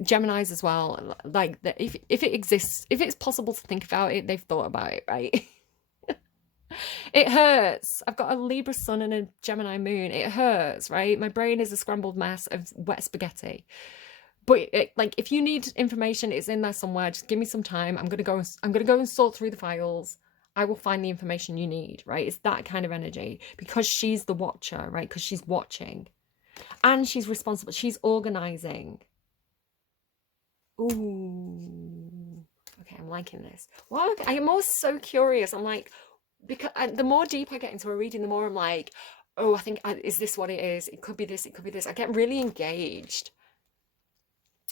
Geminis as well, like if it exists, if it's possible to think about it, they've thought about it, right? It hurts. I've got a Libra sun and a Gemini moon. It hurts, right? My brain is a scrambled mess of wet spaghetti. But like, if you need information, it's in there somewhere. Just give me some time. I'm gonna go and sort through the files. I will find the information you need, right? It's that kind of energy, because she's the watcher, right? Because she's watching and she's responsible. She's organizing. Ooh, okay, I'm liking this. Well, I am always so curious. I'm like, because the more deep I get into a reading, the more I'm like, oh, I think, is this what it is? It could be this, it could be this. I get really engaged.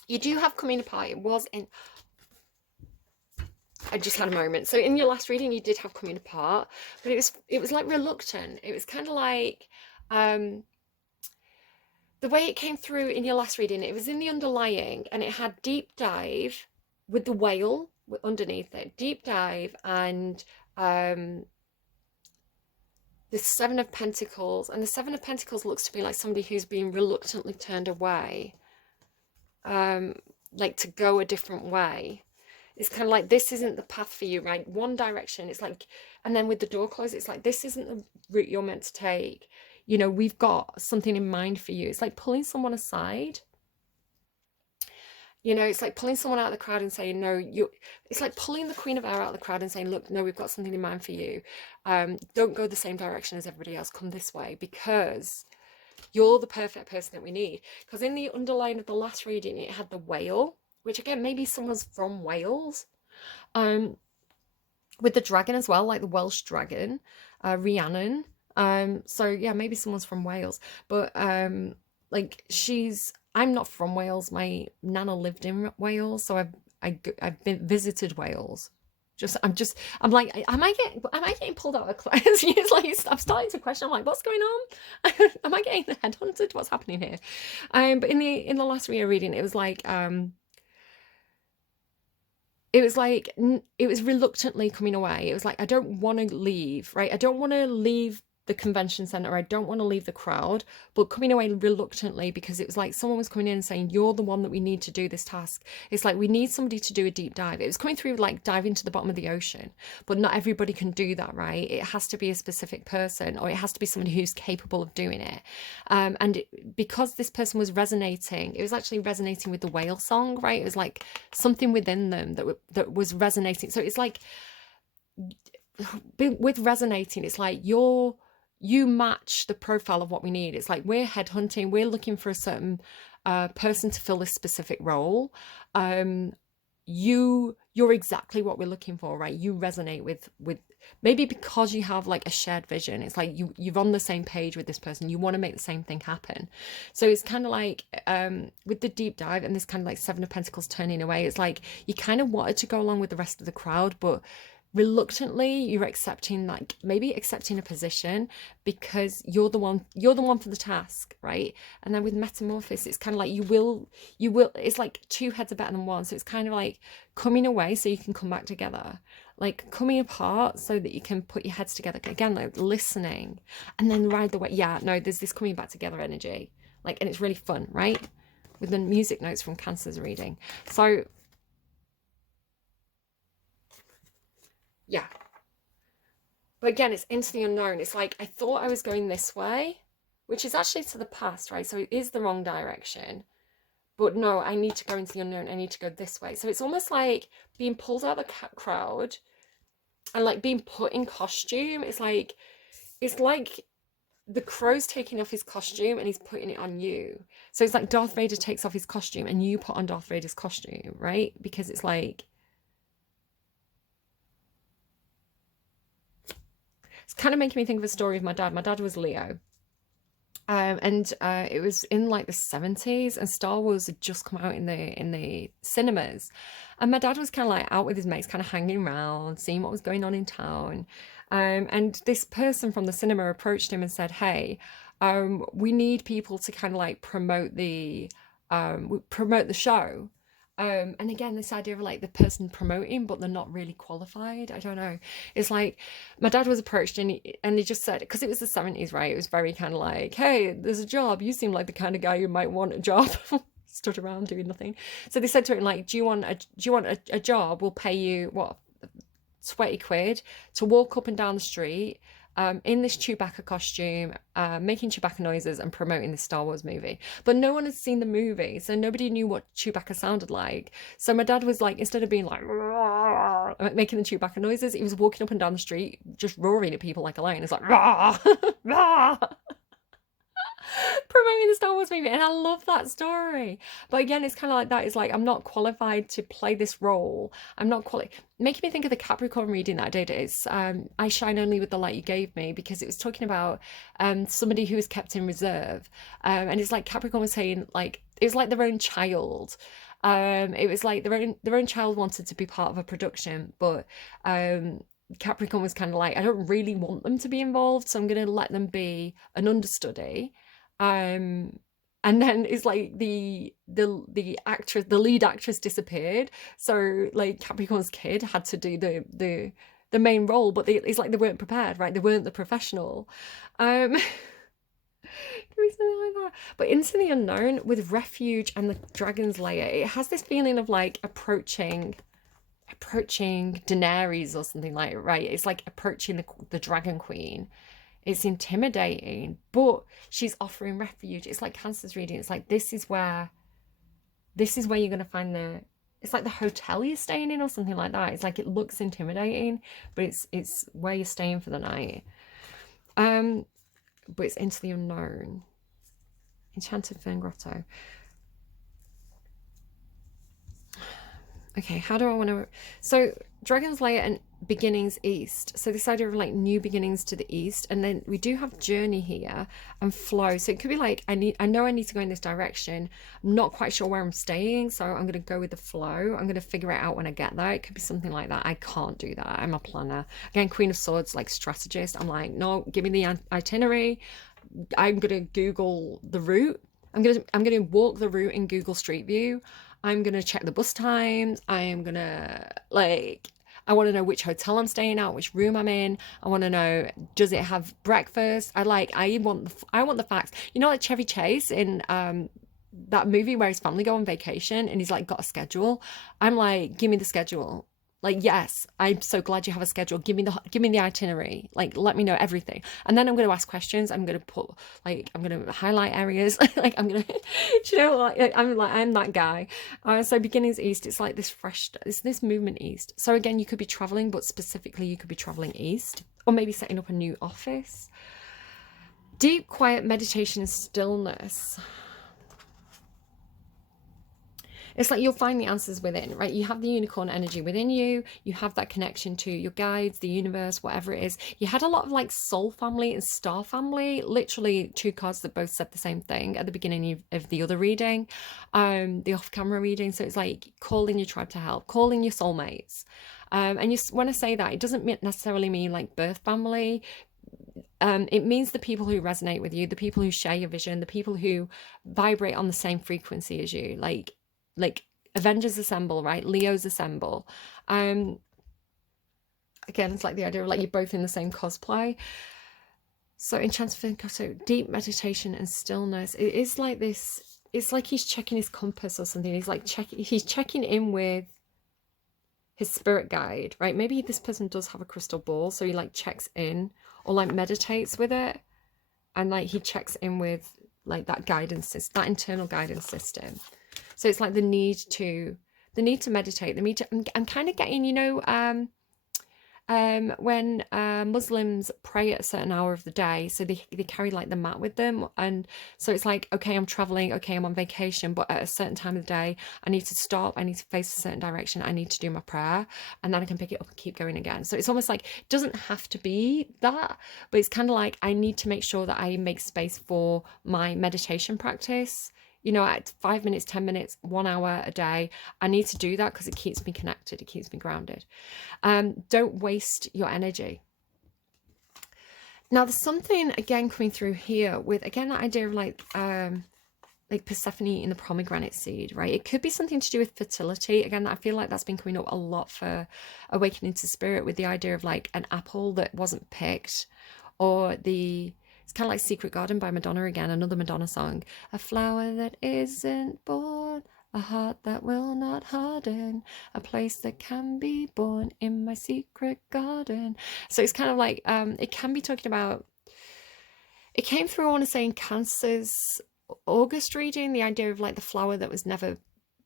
You do have coming apart. It was in, I just had a moment. So in your last reading, you did have coming apart, but it was like reluctant. It was kind of like, the way it came through in your last reading, it was in the underlying and it had deep dive with the whale underneath it, deep dive, and the Seven of Pentacles. And the Seven of Pentacles looks to be like somebody who's being reluctantly turned away, like to go a different way. It's kind of like, this isn't the path for you, right? One direction. It's like, and then with the door closed, it's like, this isn't the route you're meant to take. You know, we've got something in mind for you. It's like pulling someone aside. You know, it's like pulling someone out of the crowd and saying, no, it's like pulling the Queen of Air out of the crowd and saying, look, no, we've got something in mind for you. Don't go the same direction as everybody else. Come this way, because you're the perfect person that we need. Because in the underline of the last reading, it had the whale, which again, maybe someone's from Wales. With the dragon as well, like the Welsh dragon, Rhiannon. So yeah, maybe someone's from Wales, but like I'm not from Wales. My nana lived in Wales, so I've been visited Wales. I'm like, am I getting pulled out of a class? It's like, I'm starting to question. I'm like, what's going on? Am I getting headhunted? What's happening here? But in the last reading, it was like, it was reluctantly coming away. It was like, I don't want to leave, right? I don't want to leave the convention center. I don't want to leave the crowd, but coming away reluctantly, because it was like someone was coming in and saying, you're the one that we need to do this task. It's like, we need somebody to do a deep dive. It was coming through like diving to the bottom of the ocean, but not everybody can do that, right? It has to be a specific person, or it has to be somebody who's capable of doing it. Because this person was resonating, it was actually resonating with the whale song, right? It was like something within them that was resonating. So it's like, with resonating, it's like you match the profile of what we need. It's like we're headhunting, we're looking for a certain person to fill this specific role. um you're exactly what we're looking for, right? You resonate with maybe because you have like a shared vision. It's like you're on the same page with this person, you want to make the same thing happen. So it's kind of like with the deep dive and this kind of like Seven of Pentacles turning away, it's like you kind of wanted to go along with the rest of the crowd, but reluctantly you're accepting, like maybe accepting a position because you're the one for the task, right? And then with Metamorphosis, it's kind of like you will it's like two heads are better than one. So it's kind of like coming away so you can come back together, like coming apart so that you can put your heads together again, like listening, and then ride the way. Yeah, no, there's this coming back together energy, like, and it's really fun, right? With the music notes from Cancer's reading. So yeah, but again, it's into the unknown. It's like I thought I was going this way, which is actually to the past, right? So it is the wrong direction. But no, I need to go into the unknown. I need to go this way. So it's almost like being pulled out of the crowd and like being put in costume. It's like the crow's taking off his costume and he's putting it on you. So it's like Darth Vader takes off his costume and you put on Darth Vader's costume, right? Because it's kind of making me think of a story of my dad. My dad was Leo. And it was in like the 70s, and Star Wars had just come out in the cinemas, and my dad was kind of like out with his mates, kind of hanging around, seeing what was going on in town. And this person from the cinema approached him and said, "Hey, we need people to kind of like promote the show." And again, this idea of like the person promoting, but they're not really qualified. I don't know. It's like my dad was approached and he just said, because it was the 70s, right? It was very kind of like, hey, there's a job. You seem like the kind of guy who might want a job. Stood around doing nothing. So they said to him, like, do you want a job? We'll pay you what, 20 quid to walk up and down the street in this Chewbacca costume, making Chewbacca noises and promoting this Star Wars movie. But no one had seen the movie, so nobody knew what Chewbacca sounded like. So my dad was like, instead of being like making the Chewbacca noises, he was walking up and down the street just roaring at people like a lion. It's like promoting the Star Wars movie, and I love that story. But again, it's kind of like that. It's like I'm not qualified to play this role. I'm not making me think of the Capricorn reading that I did. It's I shine only with the light you gave me, because it was talking about somebody who was kept in reserve, and it's like Capricorn was saying, like, it was like their own child. It was like their own child wanted to be part of a production, but Capricorn was kind of like, I don't really want them to be involved, so I'm going to let them be an understudy. um and then it's like the lead actress disappeared, so like Capricorn's kid had to do the main role, but it's like they weren't prepared, right? They weren't the professional. um something like that. But into the unknown with refuge and the dragon's lair, it has this feeling of like approaching Daenerys or something, like, right? It's like approaching the dragon queen. It's intimidating, but she's offering refuge. It's like Cancer's reading. It's like this is where you're gonna find it's like the hotel you're staying in or something like that. It's like it looks intimidating, but it's where you're staying for the night. But it's into the unknown. Enchanted Fern Grotto. Okay, how do I want to... So Dragon's Lair and beginnings east. So this idea of like new beginnings to the east. And then we do have journey here and flow. So it could be like, I know I need to go in this direction. I'm not quite sure where I'm staying, so I'm going to go with the flow. I'm going to figure it out when I get there. It could be something like that. I can't do that. I'm a planner. Again, Queen of Swords, like strategist. I'm like, no, give me the itinerary. I'm going to Google the route. I'm gonna walk the route in Google Street View. I'm gonna check the bus times. I am gonna I want to know which hotel I'm staying at, which room I'm in. I want to know, does it have breakfast? I want the facts. You know, like Chevy Chase in that movie where his family go on vacation and he's like got a schedule. I'm like, give me the schedule. Like, yes, I'm so glad you have a schedule. Give me the itinerary. Like, let me know everything. And then I'm going to ask questions. I'm going to put, like, I'm going to highlight areas. Like, I'm going to, do you know, I'm that guy. So beginnings east, it's like this fresh, it's this movement east. So again, you could be traveling, but specifically you could be traveling east, or maybe setting up a new office. Deep, quiet meditation and stillness. It's like you'll find the answers within, right? You have the unicorn energy within you. You have that connection to your guides, the universe, whatever it is. You had a lot of like soul family and star family, literally two cards that both said the same thing at the beginning of the other reading, the off-camera reading. So it's like calling your tribe to help, calling your soulmates. And you, when I say that, it doesn't necessarily mean like birth family. It means the people who resonate with you, the people who share your vision, the people who vibrate on the same frequency as you, like Avengers assemble, right? Leos assemble. Again, it's like the idea of like you're both in the same cosplay. So in so deep meditation and stillness, it is like this. It's like he's checking his compass or something. He's checking in with his spirit guide, right? Maybe this person does have a crystal ball, so he like checks in or like meditates with it, and like he checks in with like that guidance system, that internal guidance system. So it's like the need to meditate, the need to, I'm kind of getting, you know, when Muslims pray at a certain hour of the day, so they carry like the mat with them, and so it's like, okay, I'm traveling, okay, I'm on vacation, but at a certain time of the day I need to stop, I need to face a certain direction, I need to do my prayer, and then I can pick it up and keep going again. So it's almost like, it doesn't have to be that, but it's kind of like I need to make sure that I make space for my meditation practice. You know, at 5 minutes, 10 minutes, 1 hour a day, I need to do that because it keeps me connected, it keeps me grounded. Don't waste your energy. Now, there's something again coming through here with, again, that idea of like Persephone eating the pomegranate seed, right? It could be something to do with fertility. Again, I feel like that's been coming up a lot for Awakening to Spirit, with the idea of like an apple that wasn't picked, or it's kind of like Secret Garden by Madonna again, another Madonna song. A flower that isn't born, a heart that will not harden, a place that can be born in my secret garden. So it's kind of like, it can be talking about, it came through, I want to say, in Cancer's August reading, the idea of like the flower that was never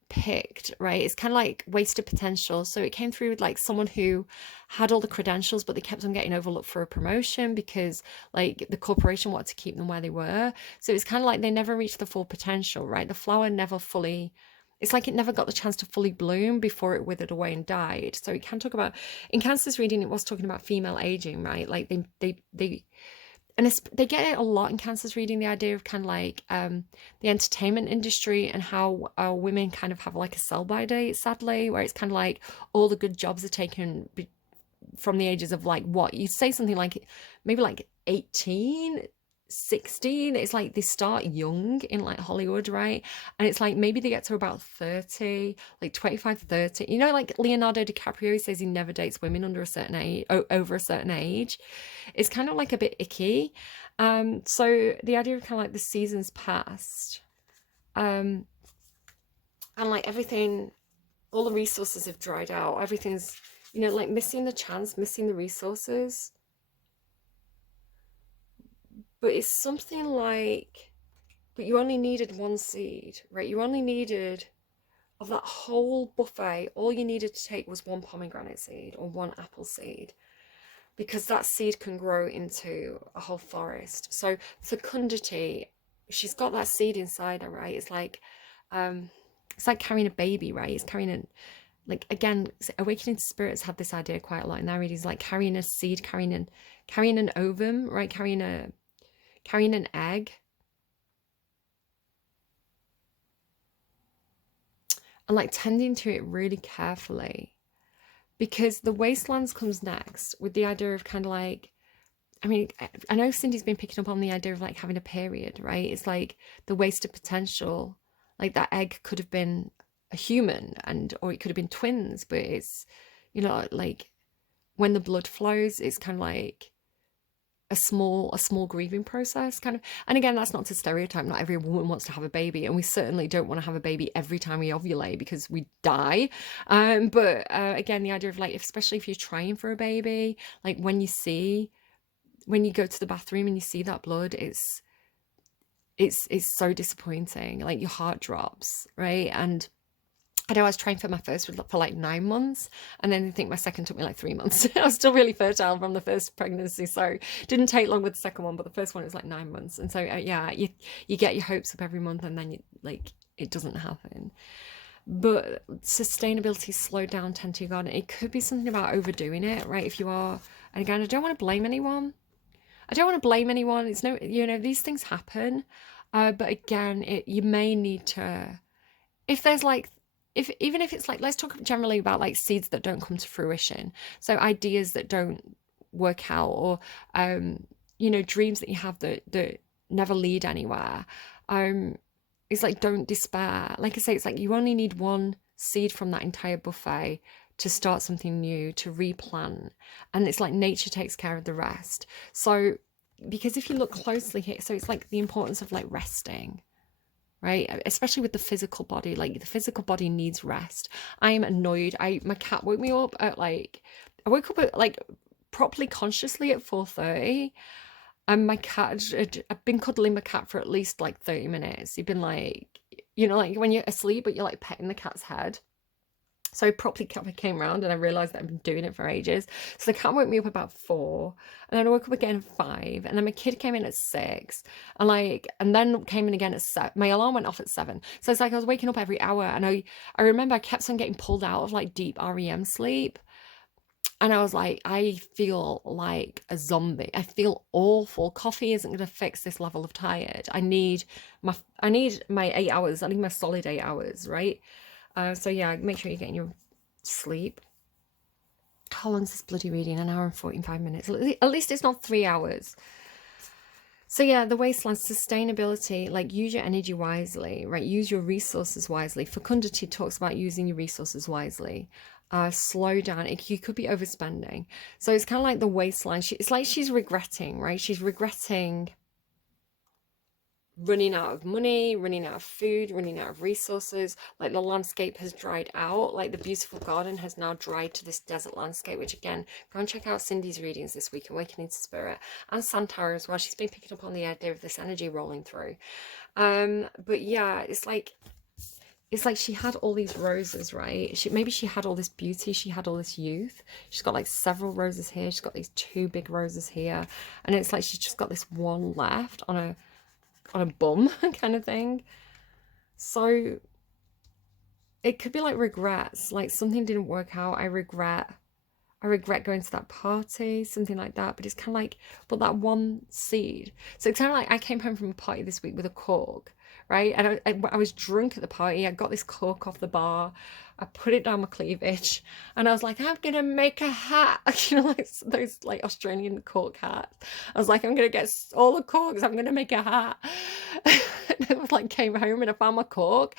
picked, right? It's kind of like wasted potential. So it came through with like someone who had all the credentials, but they kept on getting overlooked for a promotion because like the corporation wanted to keep them where they were. So it's kind of like they never reached the full potential, right? The flower never fully, it's like it never got the chance to fully bloom before it withered away and died. So it can talk about, in Cancer's reading, it was talking about female aging, right? Like they and they get it a lot in Cancer's reading, the idea of kind of like the entertainment industry, and how women kind of have like a sell-by date, sadly, where it's kind of like all the good jobs are taken from the ages of like, what you say, something like maybe like 18, 16. It's like they start young in like Hollywood, right? And it's like maybe they get to about 30, like 25, 30. You know, like Leonardo DiCaprio says he never dates women under a certain age, over a certain age. It's kind of like a bit icky. So the idea of kind of like the seasons past, and like everything, all the resources have dried out. Everything's, you know, like missing the chance, missing the resources. But it's something like, but you only needed one seed, right? You only needed, of that whole buffet, all you needed to take was one pomegranate seed or one apple seed, because that seed can grow into a whole forest. So fecundity, she's got that seed inside her, right? It's like carrying a baby, right? It's carrying a, like, again, Awakening to Spirits have this idea quite a lot in their readings, like carrying a seed, carrying an ovum, right? Carrying an egg. And like tending to it really carefully, because the wastelands comes next, with the idea of kind of like, I mean, I know Cindy's been picking up on the idea of like having a period, right? It's like the wasted potential, like that egg could have been a human, or it could have been twins, but it's, you know, like when the blood flows, it's kind of like a small grieving process kind of. And again, that's not to stereotype, not every woman wants to have a baby, and we certainly don't want to have a baby every time we ovulate because we die. But again, the idea of like, especially if you're trying for a baby, like when you go to the bathroom and you see that blood, it's so disappointing. Like your heart drops, right? And I know I was trying for my first for like 9 months, and then I think my second took me like 3 months. I was still really fertile from the first pregnancy, so didn't take long with the second one, but the first one was like 9 months. And so yeah, you get your hopes up every month, and then it doesn't happen. But sustainability slowed down 10 to your garden. It could be something about overdoing it, right? If you are, and again, I don't want to blame anyone. It's no, these things happen. But again, you may need to, if there's like, even if it's like, let's talk generally about like seeds that don't come to fruition. So ideas that don't work out, or, dreams that you have that never lead anywhere. It's like, don't despair. Like I say, it's like you only need one seed from that entire buffet to start something new, to replant. And it's like nature takes care of the rest. So, because if you look closely here, so it's like the importance of like resting, right? Especially with the physical body, like the physical body needs rest. I am annoyed. My cat woke me up at I woke up at like properly consciously at 4:30. And my cat, I've been cuddling my cat for at least like 30 minutes. You've been like, like when you're asleep, but you're like petting the cat's head. So I properly came around and I realised that I've been doing it for ages. So the cat woke me up about 4, and then I woke up again at 5, and then my kid came in at 6, and then came in again at 7. My alarm went off at 7. So it's like I was waking up every hour, and I remember I kept on getting pulled out of like deep REM sleep. And I was like, I feel like a zombie. I feel awful. Coffee isn't going to fix this level of tired. I need my 8 hours. I need my solid 8 hours, right? So yeah, make sure you're getting your sleep. How long is this bloody reading? 1 hour and 45 minutes. At least it's not 3 hours. So yeah, the wasteland, sustainability, like use your energy wisely, right? Use your resources wisely. Fecundity talks about using your resources wisely. Slow down. You could be overspending. So it's kind of like the wasteland. It's like she's regretting, right? She's regretting running out of money, running out of food, running out of resources. Like the landscape has dried out. Like the beautiful garden has now dried to this desert landscape, which again, go and check out Cindy's readings this week, Awakening to Spirit, and Santara as well. She's been picking up on the idea of this energy rolling through. But yeah, it's like she had all these roses, right? Maybe she had all this beauty, she had all this youth. She's got like several roses here. She's got these 2 big roses here, and it's like she's just got this one left on a bum kind of thing. So it could be like regrets, like something didn't work out. I regret going to that party, something like that. But it's kind of like, but that one seed. So it's kind of like I came home from a party this week with a cork, right? And I was drunk at the party. I got this cork off the bar. I put it down my cleavage, and I was like, I'm gonna make a hat. Like those like Australian cork hats. I was like, I'm gonna get all the corks. I'm gonna make a hat. And I was like, came home and I found my cork,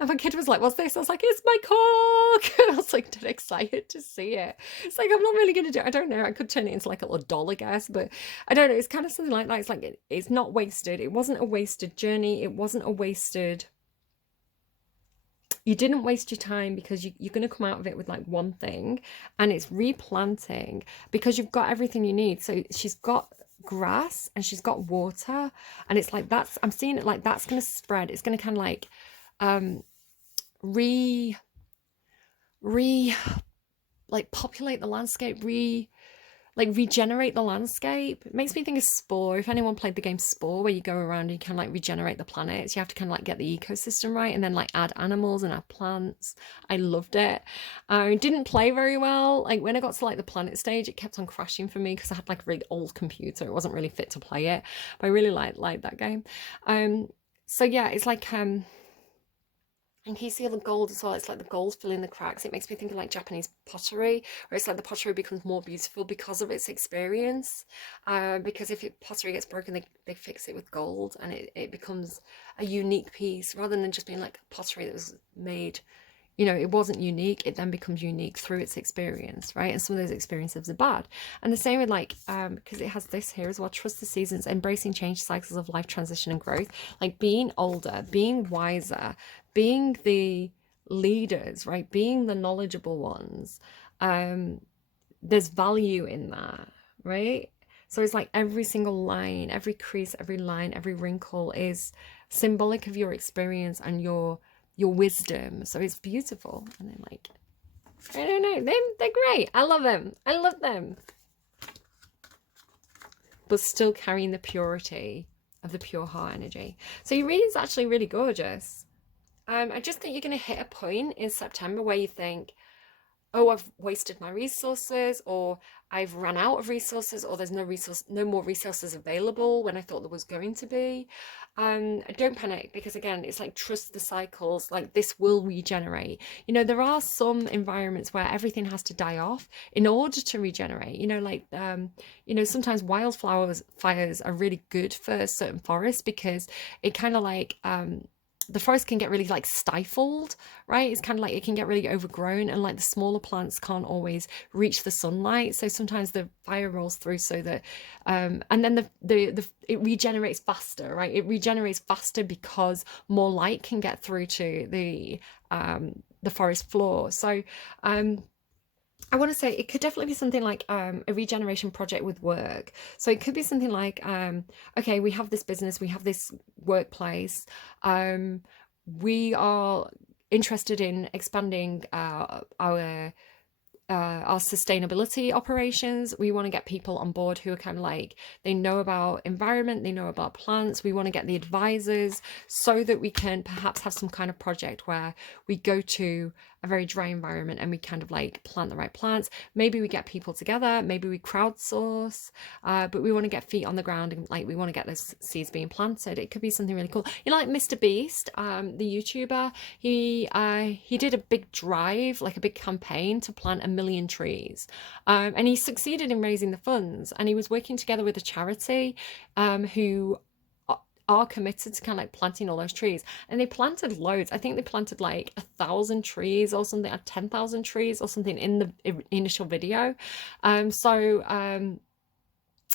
and my kid was like, what's this? I was like, it's my cork. And I was like, dead excited to see it. It's like, I'm not really gonna do it. I don't know. I could turn it into like a little doll, I guess, but I don't know. It's kind of something like that. It's like it's not wasted. It wasn't a wasted journey. It wasn't a wasted. You didn't waste your time, because you're going to come out of it with like one thing, and it's replanting because you've got everything you need. So she's got grass and she's got water, and it's like I'm seeing it like that's going to spread. It's going to kind of like like populate the landscape, regenerate the landscape. It makes me think of Spore. If anyone played the game Spore, where you go around and you can like regenerate the planets, you have to kind of like get the ecosystem right, and then like add animals and add plants. I loved it. I didn't play very well. Like when I got to like the planet stage, it kept on crashing for me because I had like a really old computer. It wasn't really fit to play it, but I really liked that game. So yeah, it's like and can you see the gold as well? It's like the gold filling the cracks. It makes me think of like Japanese pottery, where it's like the pottery becomes more beautiful because of its experience. Because if pottery gets broken, they fix it with gold, and it becomes a unique piece rather than just being like pottery that was made You know, it wasn't unique. It then becomes unique through its experience, right? And some of those experiences are bad. And the same with like, because it has this here as well, trust the seasons, embracing change cycles of life transition and growth, like being older, being wiser, being the leaders, right? Being the knowledgeable ones. There's value in that, right? So it's like every single line, every crease, every line, every wrinkle is symbolic of your experience and your wisdom. So it's beautiful. And then like, I don't know, they're great. I love them. I love them. But still carrying the purity of the pure heart energy. So your reading's actually really gorgeous. I just think you're going to hit a point in September where you think, oh, I've wasted my resources, or I've run out of resources, or there's no more resources available when I thought there was going to be. Don't panic, because again, it's like trust the cycles, like this will regenerate. You know, there are some environments where everything has to die off in order to regenerate. You know, like you know, sometimes fires are really good for certain forests because it kind of like the forest can get really like stifled, right? It's kind of like it can get really overgrown, and like the smaller plants can't always reach the sunlight. So sometimes the fire rolls through so that, and then the it regenerates faster, right? It regenerates faster because more light can get through to the forest floor. So, I want to say it could definitely be something like a regeneration project with work. So it could be something like, okay, we have this business, we have this workplace, we are interested in expanding our sustainability operations. We want to get people on board who are kind of like, they know about environment, they know about plants. We want to get the advisors so that we can perhaps have some kind of project where we go to a very dry environment and we kind of like plant the right plants. Maybe we get people together, maybe we crowdsource, but we want to get feet on the ground and like we want to get those seeds being planted. It could be something really cool. You know, like Mr. Beast, the YouTuber, he did a big drive, like a big campaign to plant 1 million trees, and he succeeded in raising the funds, and he was working together with a charity who are committed to kind of like planting all those trees, and they planted loads. I think they planted like 1,000 trees or something, or 10,000 trees or something in the initial video.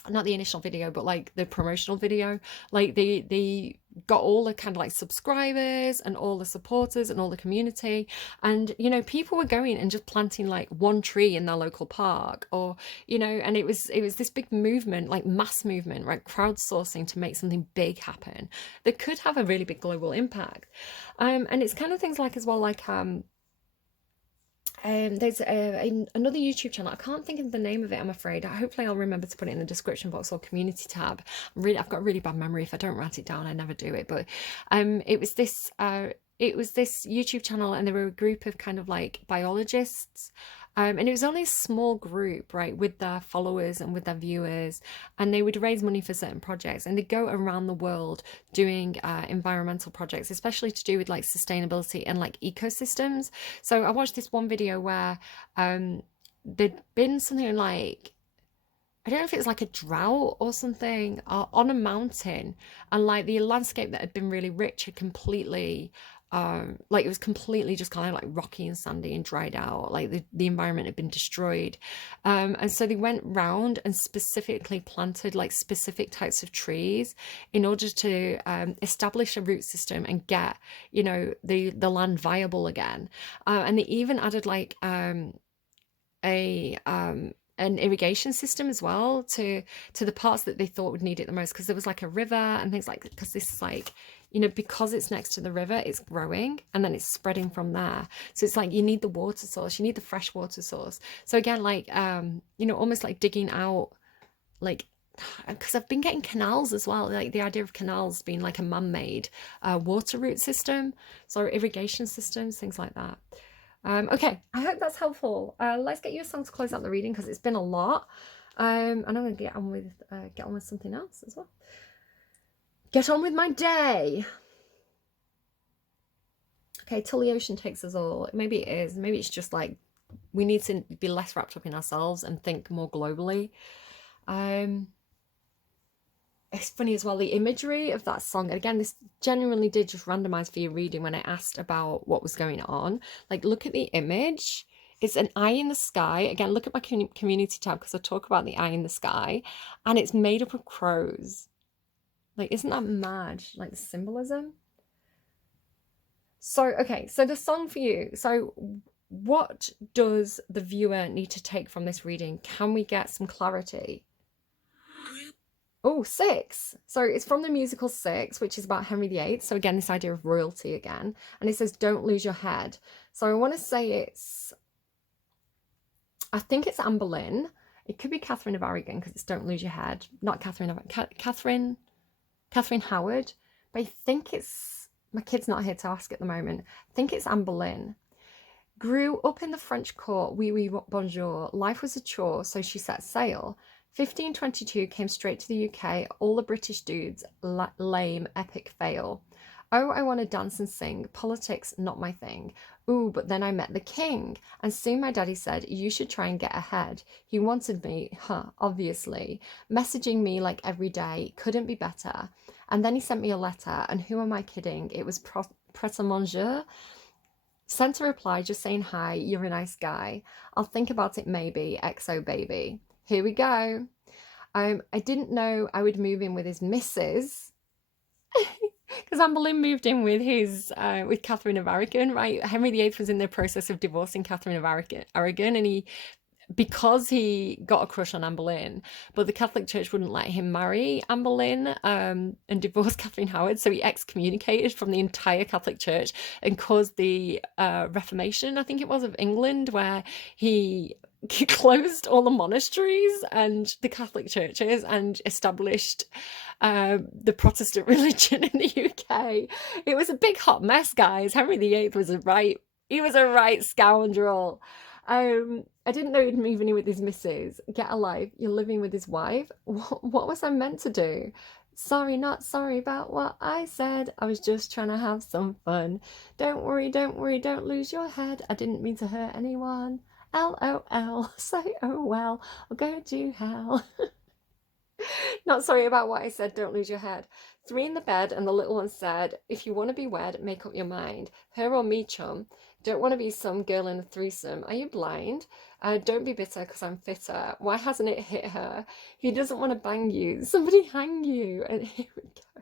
Not the initial video, but like the promotional video, like they got all the kind of like subscribers and all the supporters and all the community, and you know, people were going and just planting like one tree in their local park, or you know, and it was this big movement, like mass movement, right? Crowdsourcing to make something big happen that could have a really big global impact. And it's kind of things like as well, like there's another YouTube channel. I can't think of the name of it, I'm afraid. Hopefully I'll remember to put it in the description box or community tab. I've got a really bad memory. If I don't write it down, I never do it. But it was this YouTube channel, and there were a group of kind of like biologists. And it was only a small group, right, with their followers and with their viewers, and they would raise money for certain projects, and they go around the world doing environmental projects, especially to do with like sustainability and like ecosystems. So I watched this one video where there'd been something like, I don't know if it was like a drought or something on a mountain, and like the landscape that had been really rich had completely like it was completely just kind of like rocky and sandy and dried out, like the environment had been destroyed, and so they went round and specifically planted like specific types of trees in order to establish a root system and get, you know, the land viable again, and they even added like a an irrigation system as well to the parts that they thought would need it the most, because there was like a river and things like, because this is like, you know, because it's next to the river, it's growing and then it's spreading from there. So it's like you need the water source, you need the fresh water source. So again, like you know, almost like digging out, like, because I've been getting canals as well, like the idea of canals being like a man-made water route system, so irrigation systems, things like that. Okay, I hope that's helpful. Let's get you a song to close out the reading, because it's been a lot. And I'm going to get on with something else as well. Get on with my day. Okay, till the ocean takes us all. Maybe it is. Maybe it's just like we need to be less wrapped up in ourselves and think more globally. it's funny as well, the imagery of that song. And again, this genuinely did just randomize for your reading when I asked about what was going on. Like, look at the image. It's an eye in the sky. Again, look at my community tab because I talk about the eye in the sky, and it's made up of crows. Like, isn't that mad? Like the symbolism. So, okay, so the song for you. So, what does the viewer need to take from this reading? Can we get some clarity? Oh, Six. So it's from the musical Six, which is about Henry VIII. So again, this idea of royalty again. And it says, don't lose your head. So I want to say I think it's Anne Boleyn. It could be Catherine of Aragon because it's don't lose your head. Not Catherine of, Catherine Howard. But I think it's, my kid's not here to ask at the moment. I think it's Anne Boleyn. Grew up in the French court, oui, oui, bonjour. Life was a chore, so she set sail. 1522 came straight to the UK. All the British dudes, lame, epic fail. Oh, I want to dance and sing. Politics, not my thing. Ooh, but then I met the king. And soon my daddy said, you should try and get ahead. He wanted me, obviously. Messaging me like every day. Couldn't be better. And then he sent me a letter. And who am I kidding? It was Pret-a-Manger. Sent a reply just saying, hi, you're a nice guy. I'll think about it maybe. XO baby. Here we go. I didn't know I would move in with his missus. Because Anne Boleyn moved in with with Catherine of Aragon, right? Henry VIII was in the process of divorcing Catherine of Aragon, and because he got a crush on Anne Boleyn, but the Catholic Church wouldn't let him marry Anne Boleyn and divorce Catherine Howard, so he excommunicated from the entire Catholic Church and caused the Reformation, I think it was, of England, where he closed all the monasteries and the Catholic churches and established the Protestant religion in the UK. It was a big hot mess, guys. Henry VIII was a right scoundrel. I didn't know he'd moving in with his missus. Get a life. You're living with his wife. What was I meant to do? Sorry, not sorry about what I said. I was just trying to have some fun. Don't worry, don't lose your head. I didn't mean to hurt anyone. LOL. Say oh well. I'll go to hell. Not sorry about what I said. Don't lose your head. 3 in the bed, and the little one said, if you want to be wed, make up your mind. Her or me, chum. Don't want to be some girl in a threesome. Are you blind? Don't be bitter because I'm fitter. Why hasn't it hit her? He doesn't want to bang you. Somebody hang you. And here we go.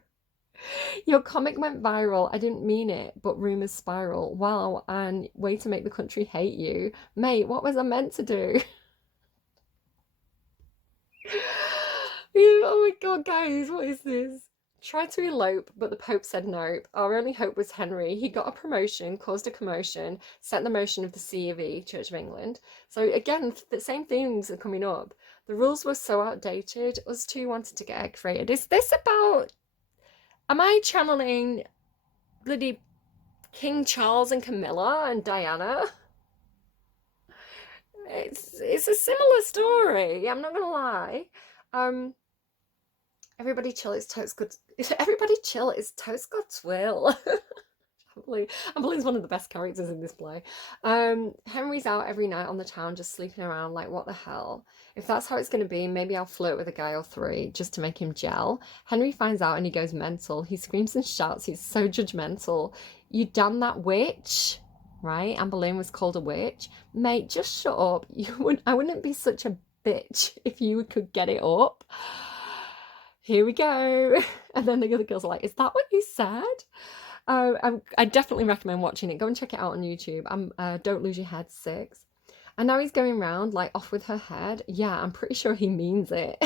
Your comic went viral. I didn't mean it, but rumours spiral. Wow, and way to make the country hate you. Mate, what was I meant to do? Oh my god, guys, what is this? Tried to elope, but the Pope said nope. Our only hope was Henry. He got a promotion, caused a commotion, set the motion of the C of E, Church of England. So again, the same themes are coming up. The rules were so outdated. Us two wanted to get created. Is this about... Am I channeling bloody King Charles and Camilla and Diana? It's a similar story. I'm not gonna lie. Everybody chill. It's toast good. Everybody chill. It's toast got twill. I believe he's one of the best characters in this play. Henry's out every night on the town just sleeping around like, what the hell? If that's how it's going to be, maybe I'll flirt with a guy or 3 just to make him gel. Henry finds out and he goes mental. He screams and shouts. He's so judgmental. You damn that witch, right? Anne Boleyn was called a witch. Mate, just shut up. I wouldn't be such a bitch if you could get it up. Here we go. And then the other girls are like, is that what you said? I definitely recommend watching it. Go and check it out on YouTube. Don't Lose Your Head 6. And now he's going round like off with her head. Yeah, I'm pretty sure he means it.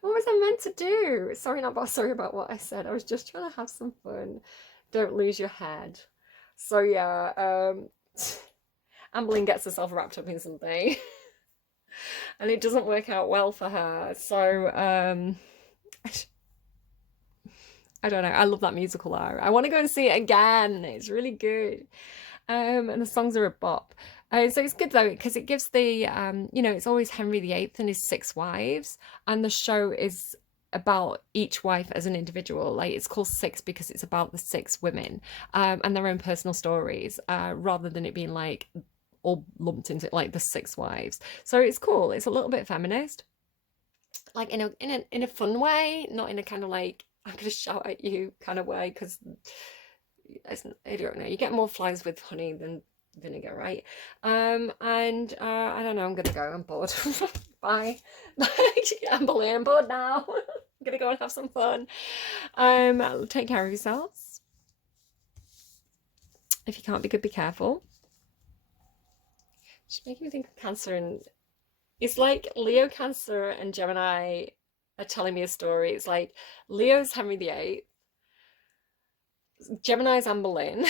What was I meant to do? Sorry about what I said. I was just trying to have some fun. Don't lose your head. So yeah, Anne Boleyn gets herself wrapped up in something. And it doesn't work out well for her. So I don't know. I love that musical though. I want to go and see it again. It's really good. And the songs are a bop. So it's good though, because it gives the, it's always Henry VIII and his 6 wives. And the show is about each wife as an individual. Like, it's called 6 because it's about the 6 women and their own personal stories, rather than it being like all lumped into like the 6 wives. So it's cool. It's a little bit feminist. like in a fun way, not in a kind of like I'm gonna shout at you kind of way, because I don't know, you get more flies with honey than vinegar, right? And I don't know, I'm gonna go, I'm bored. Bye. I'm bored now. I'm gonna go and have some fun. Take care of yourselves. If you can't be good, be careful. She's making me think of Cancer, and it's like Leo, Cancer, and Gemini are telling me a story. It's like Leo's Henry VIII, Gemini's Anne Boleyn,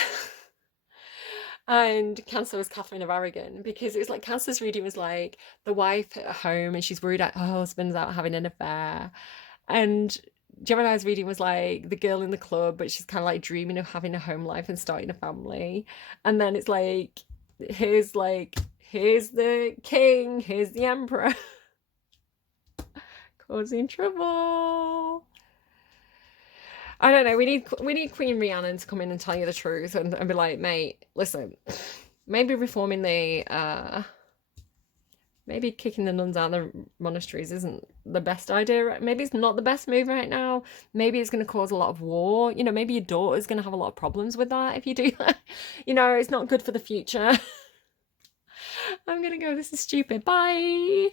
and Cancer was Catherine of Aragon, because it was like Cancer's reading was like the wife at home and she's worried that her husband's out having an affair, and Gemini's reading was like the girl in the club, but she's kind of like dreaming of having a home life and starting a family. And then it's like here's the king, here's the emperor, causing trouble. I don't know. We need Queen Rhiannon to come in and tell you the truth, and be like, mate, listen, maybe reforming maybe kicking the nuns out of the monasteries isn't the best idea. Maybe it's not the best move right now. Maybe it's going to cause a lot of war. You know, maybe your daughter's going to have a lot of problems with that if you do that. You know, it's not good for the future. I'm going to go. This is stupid. Bye.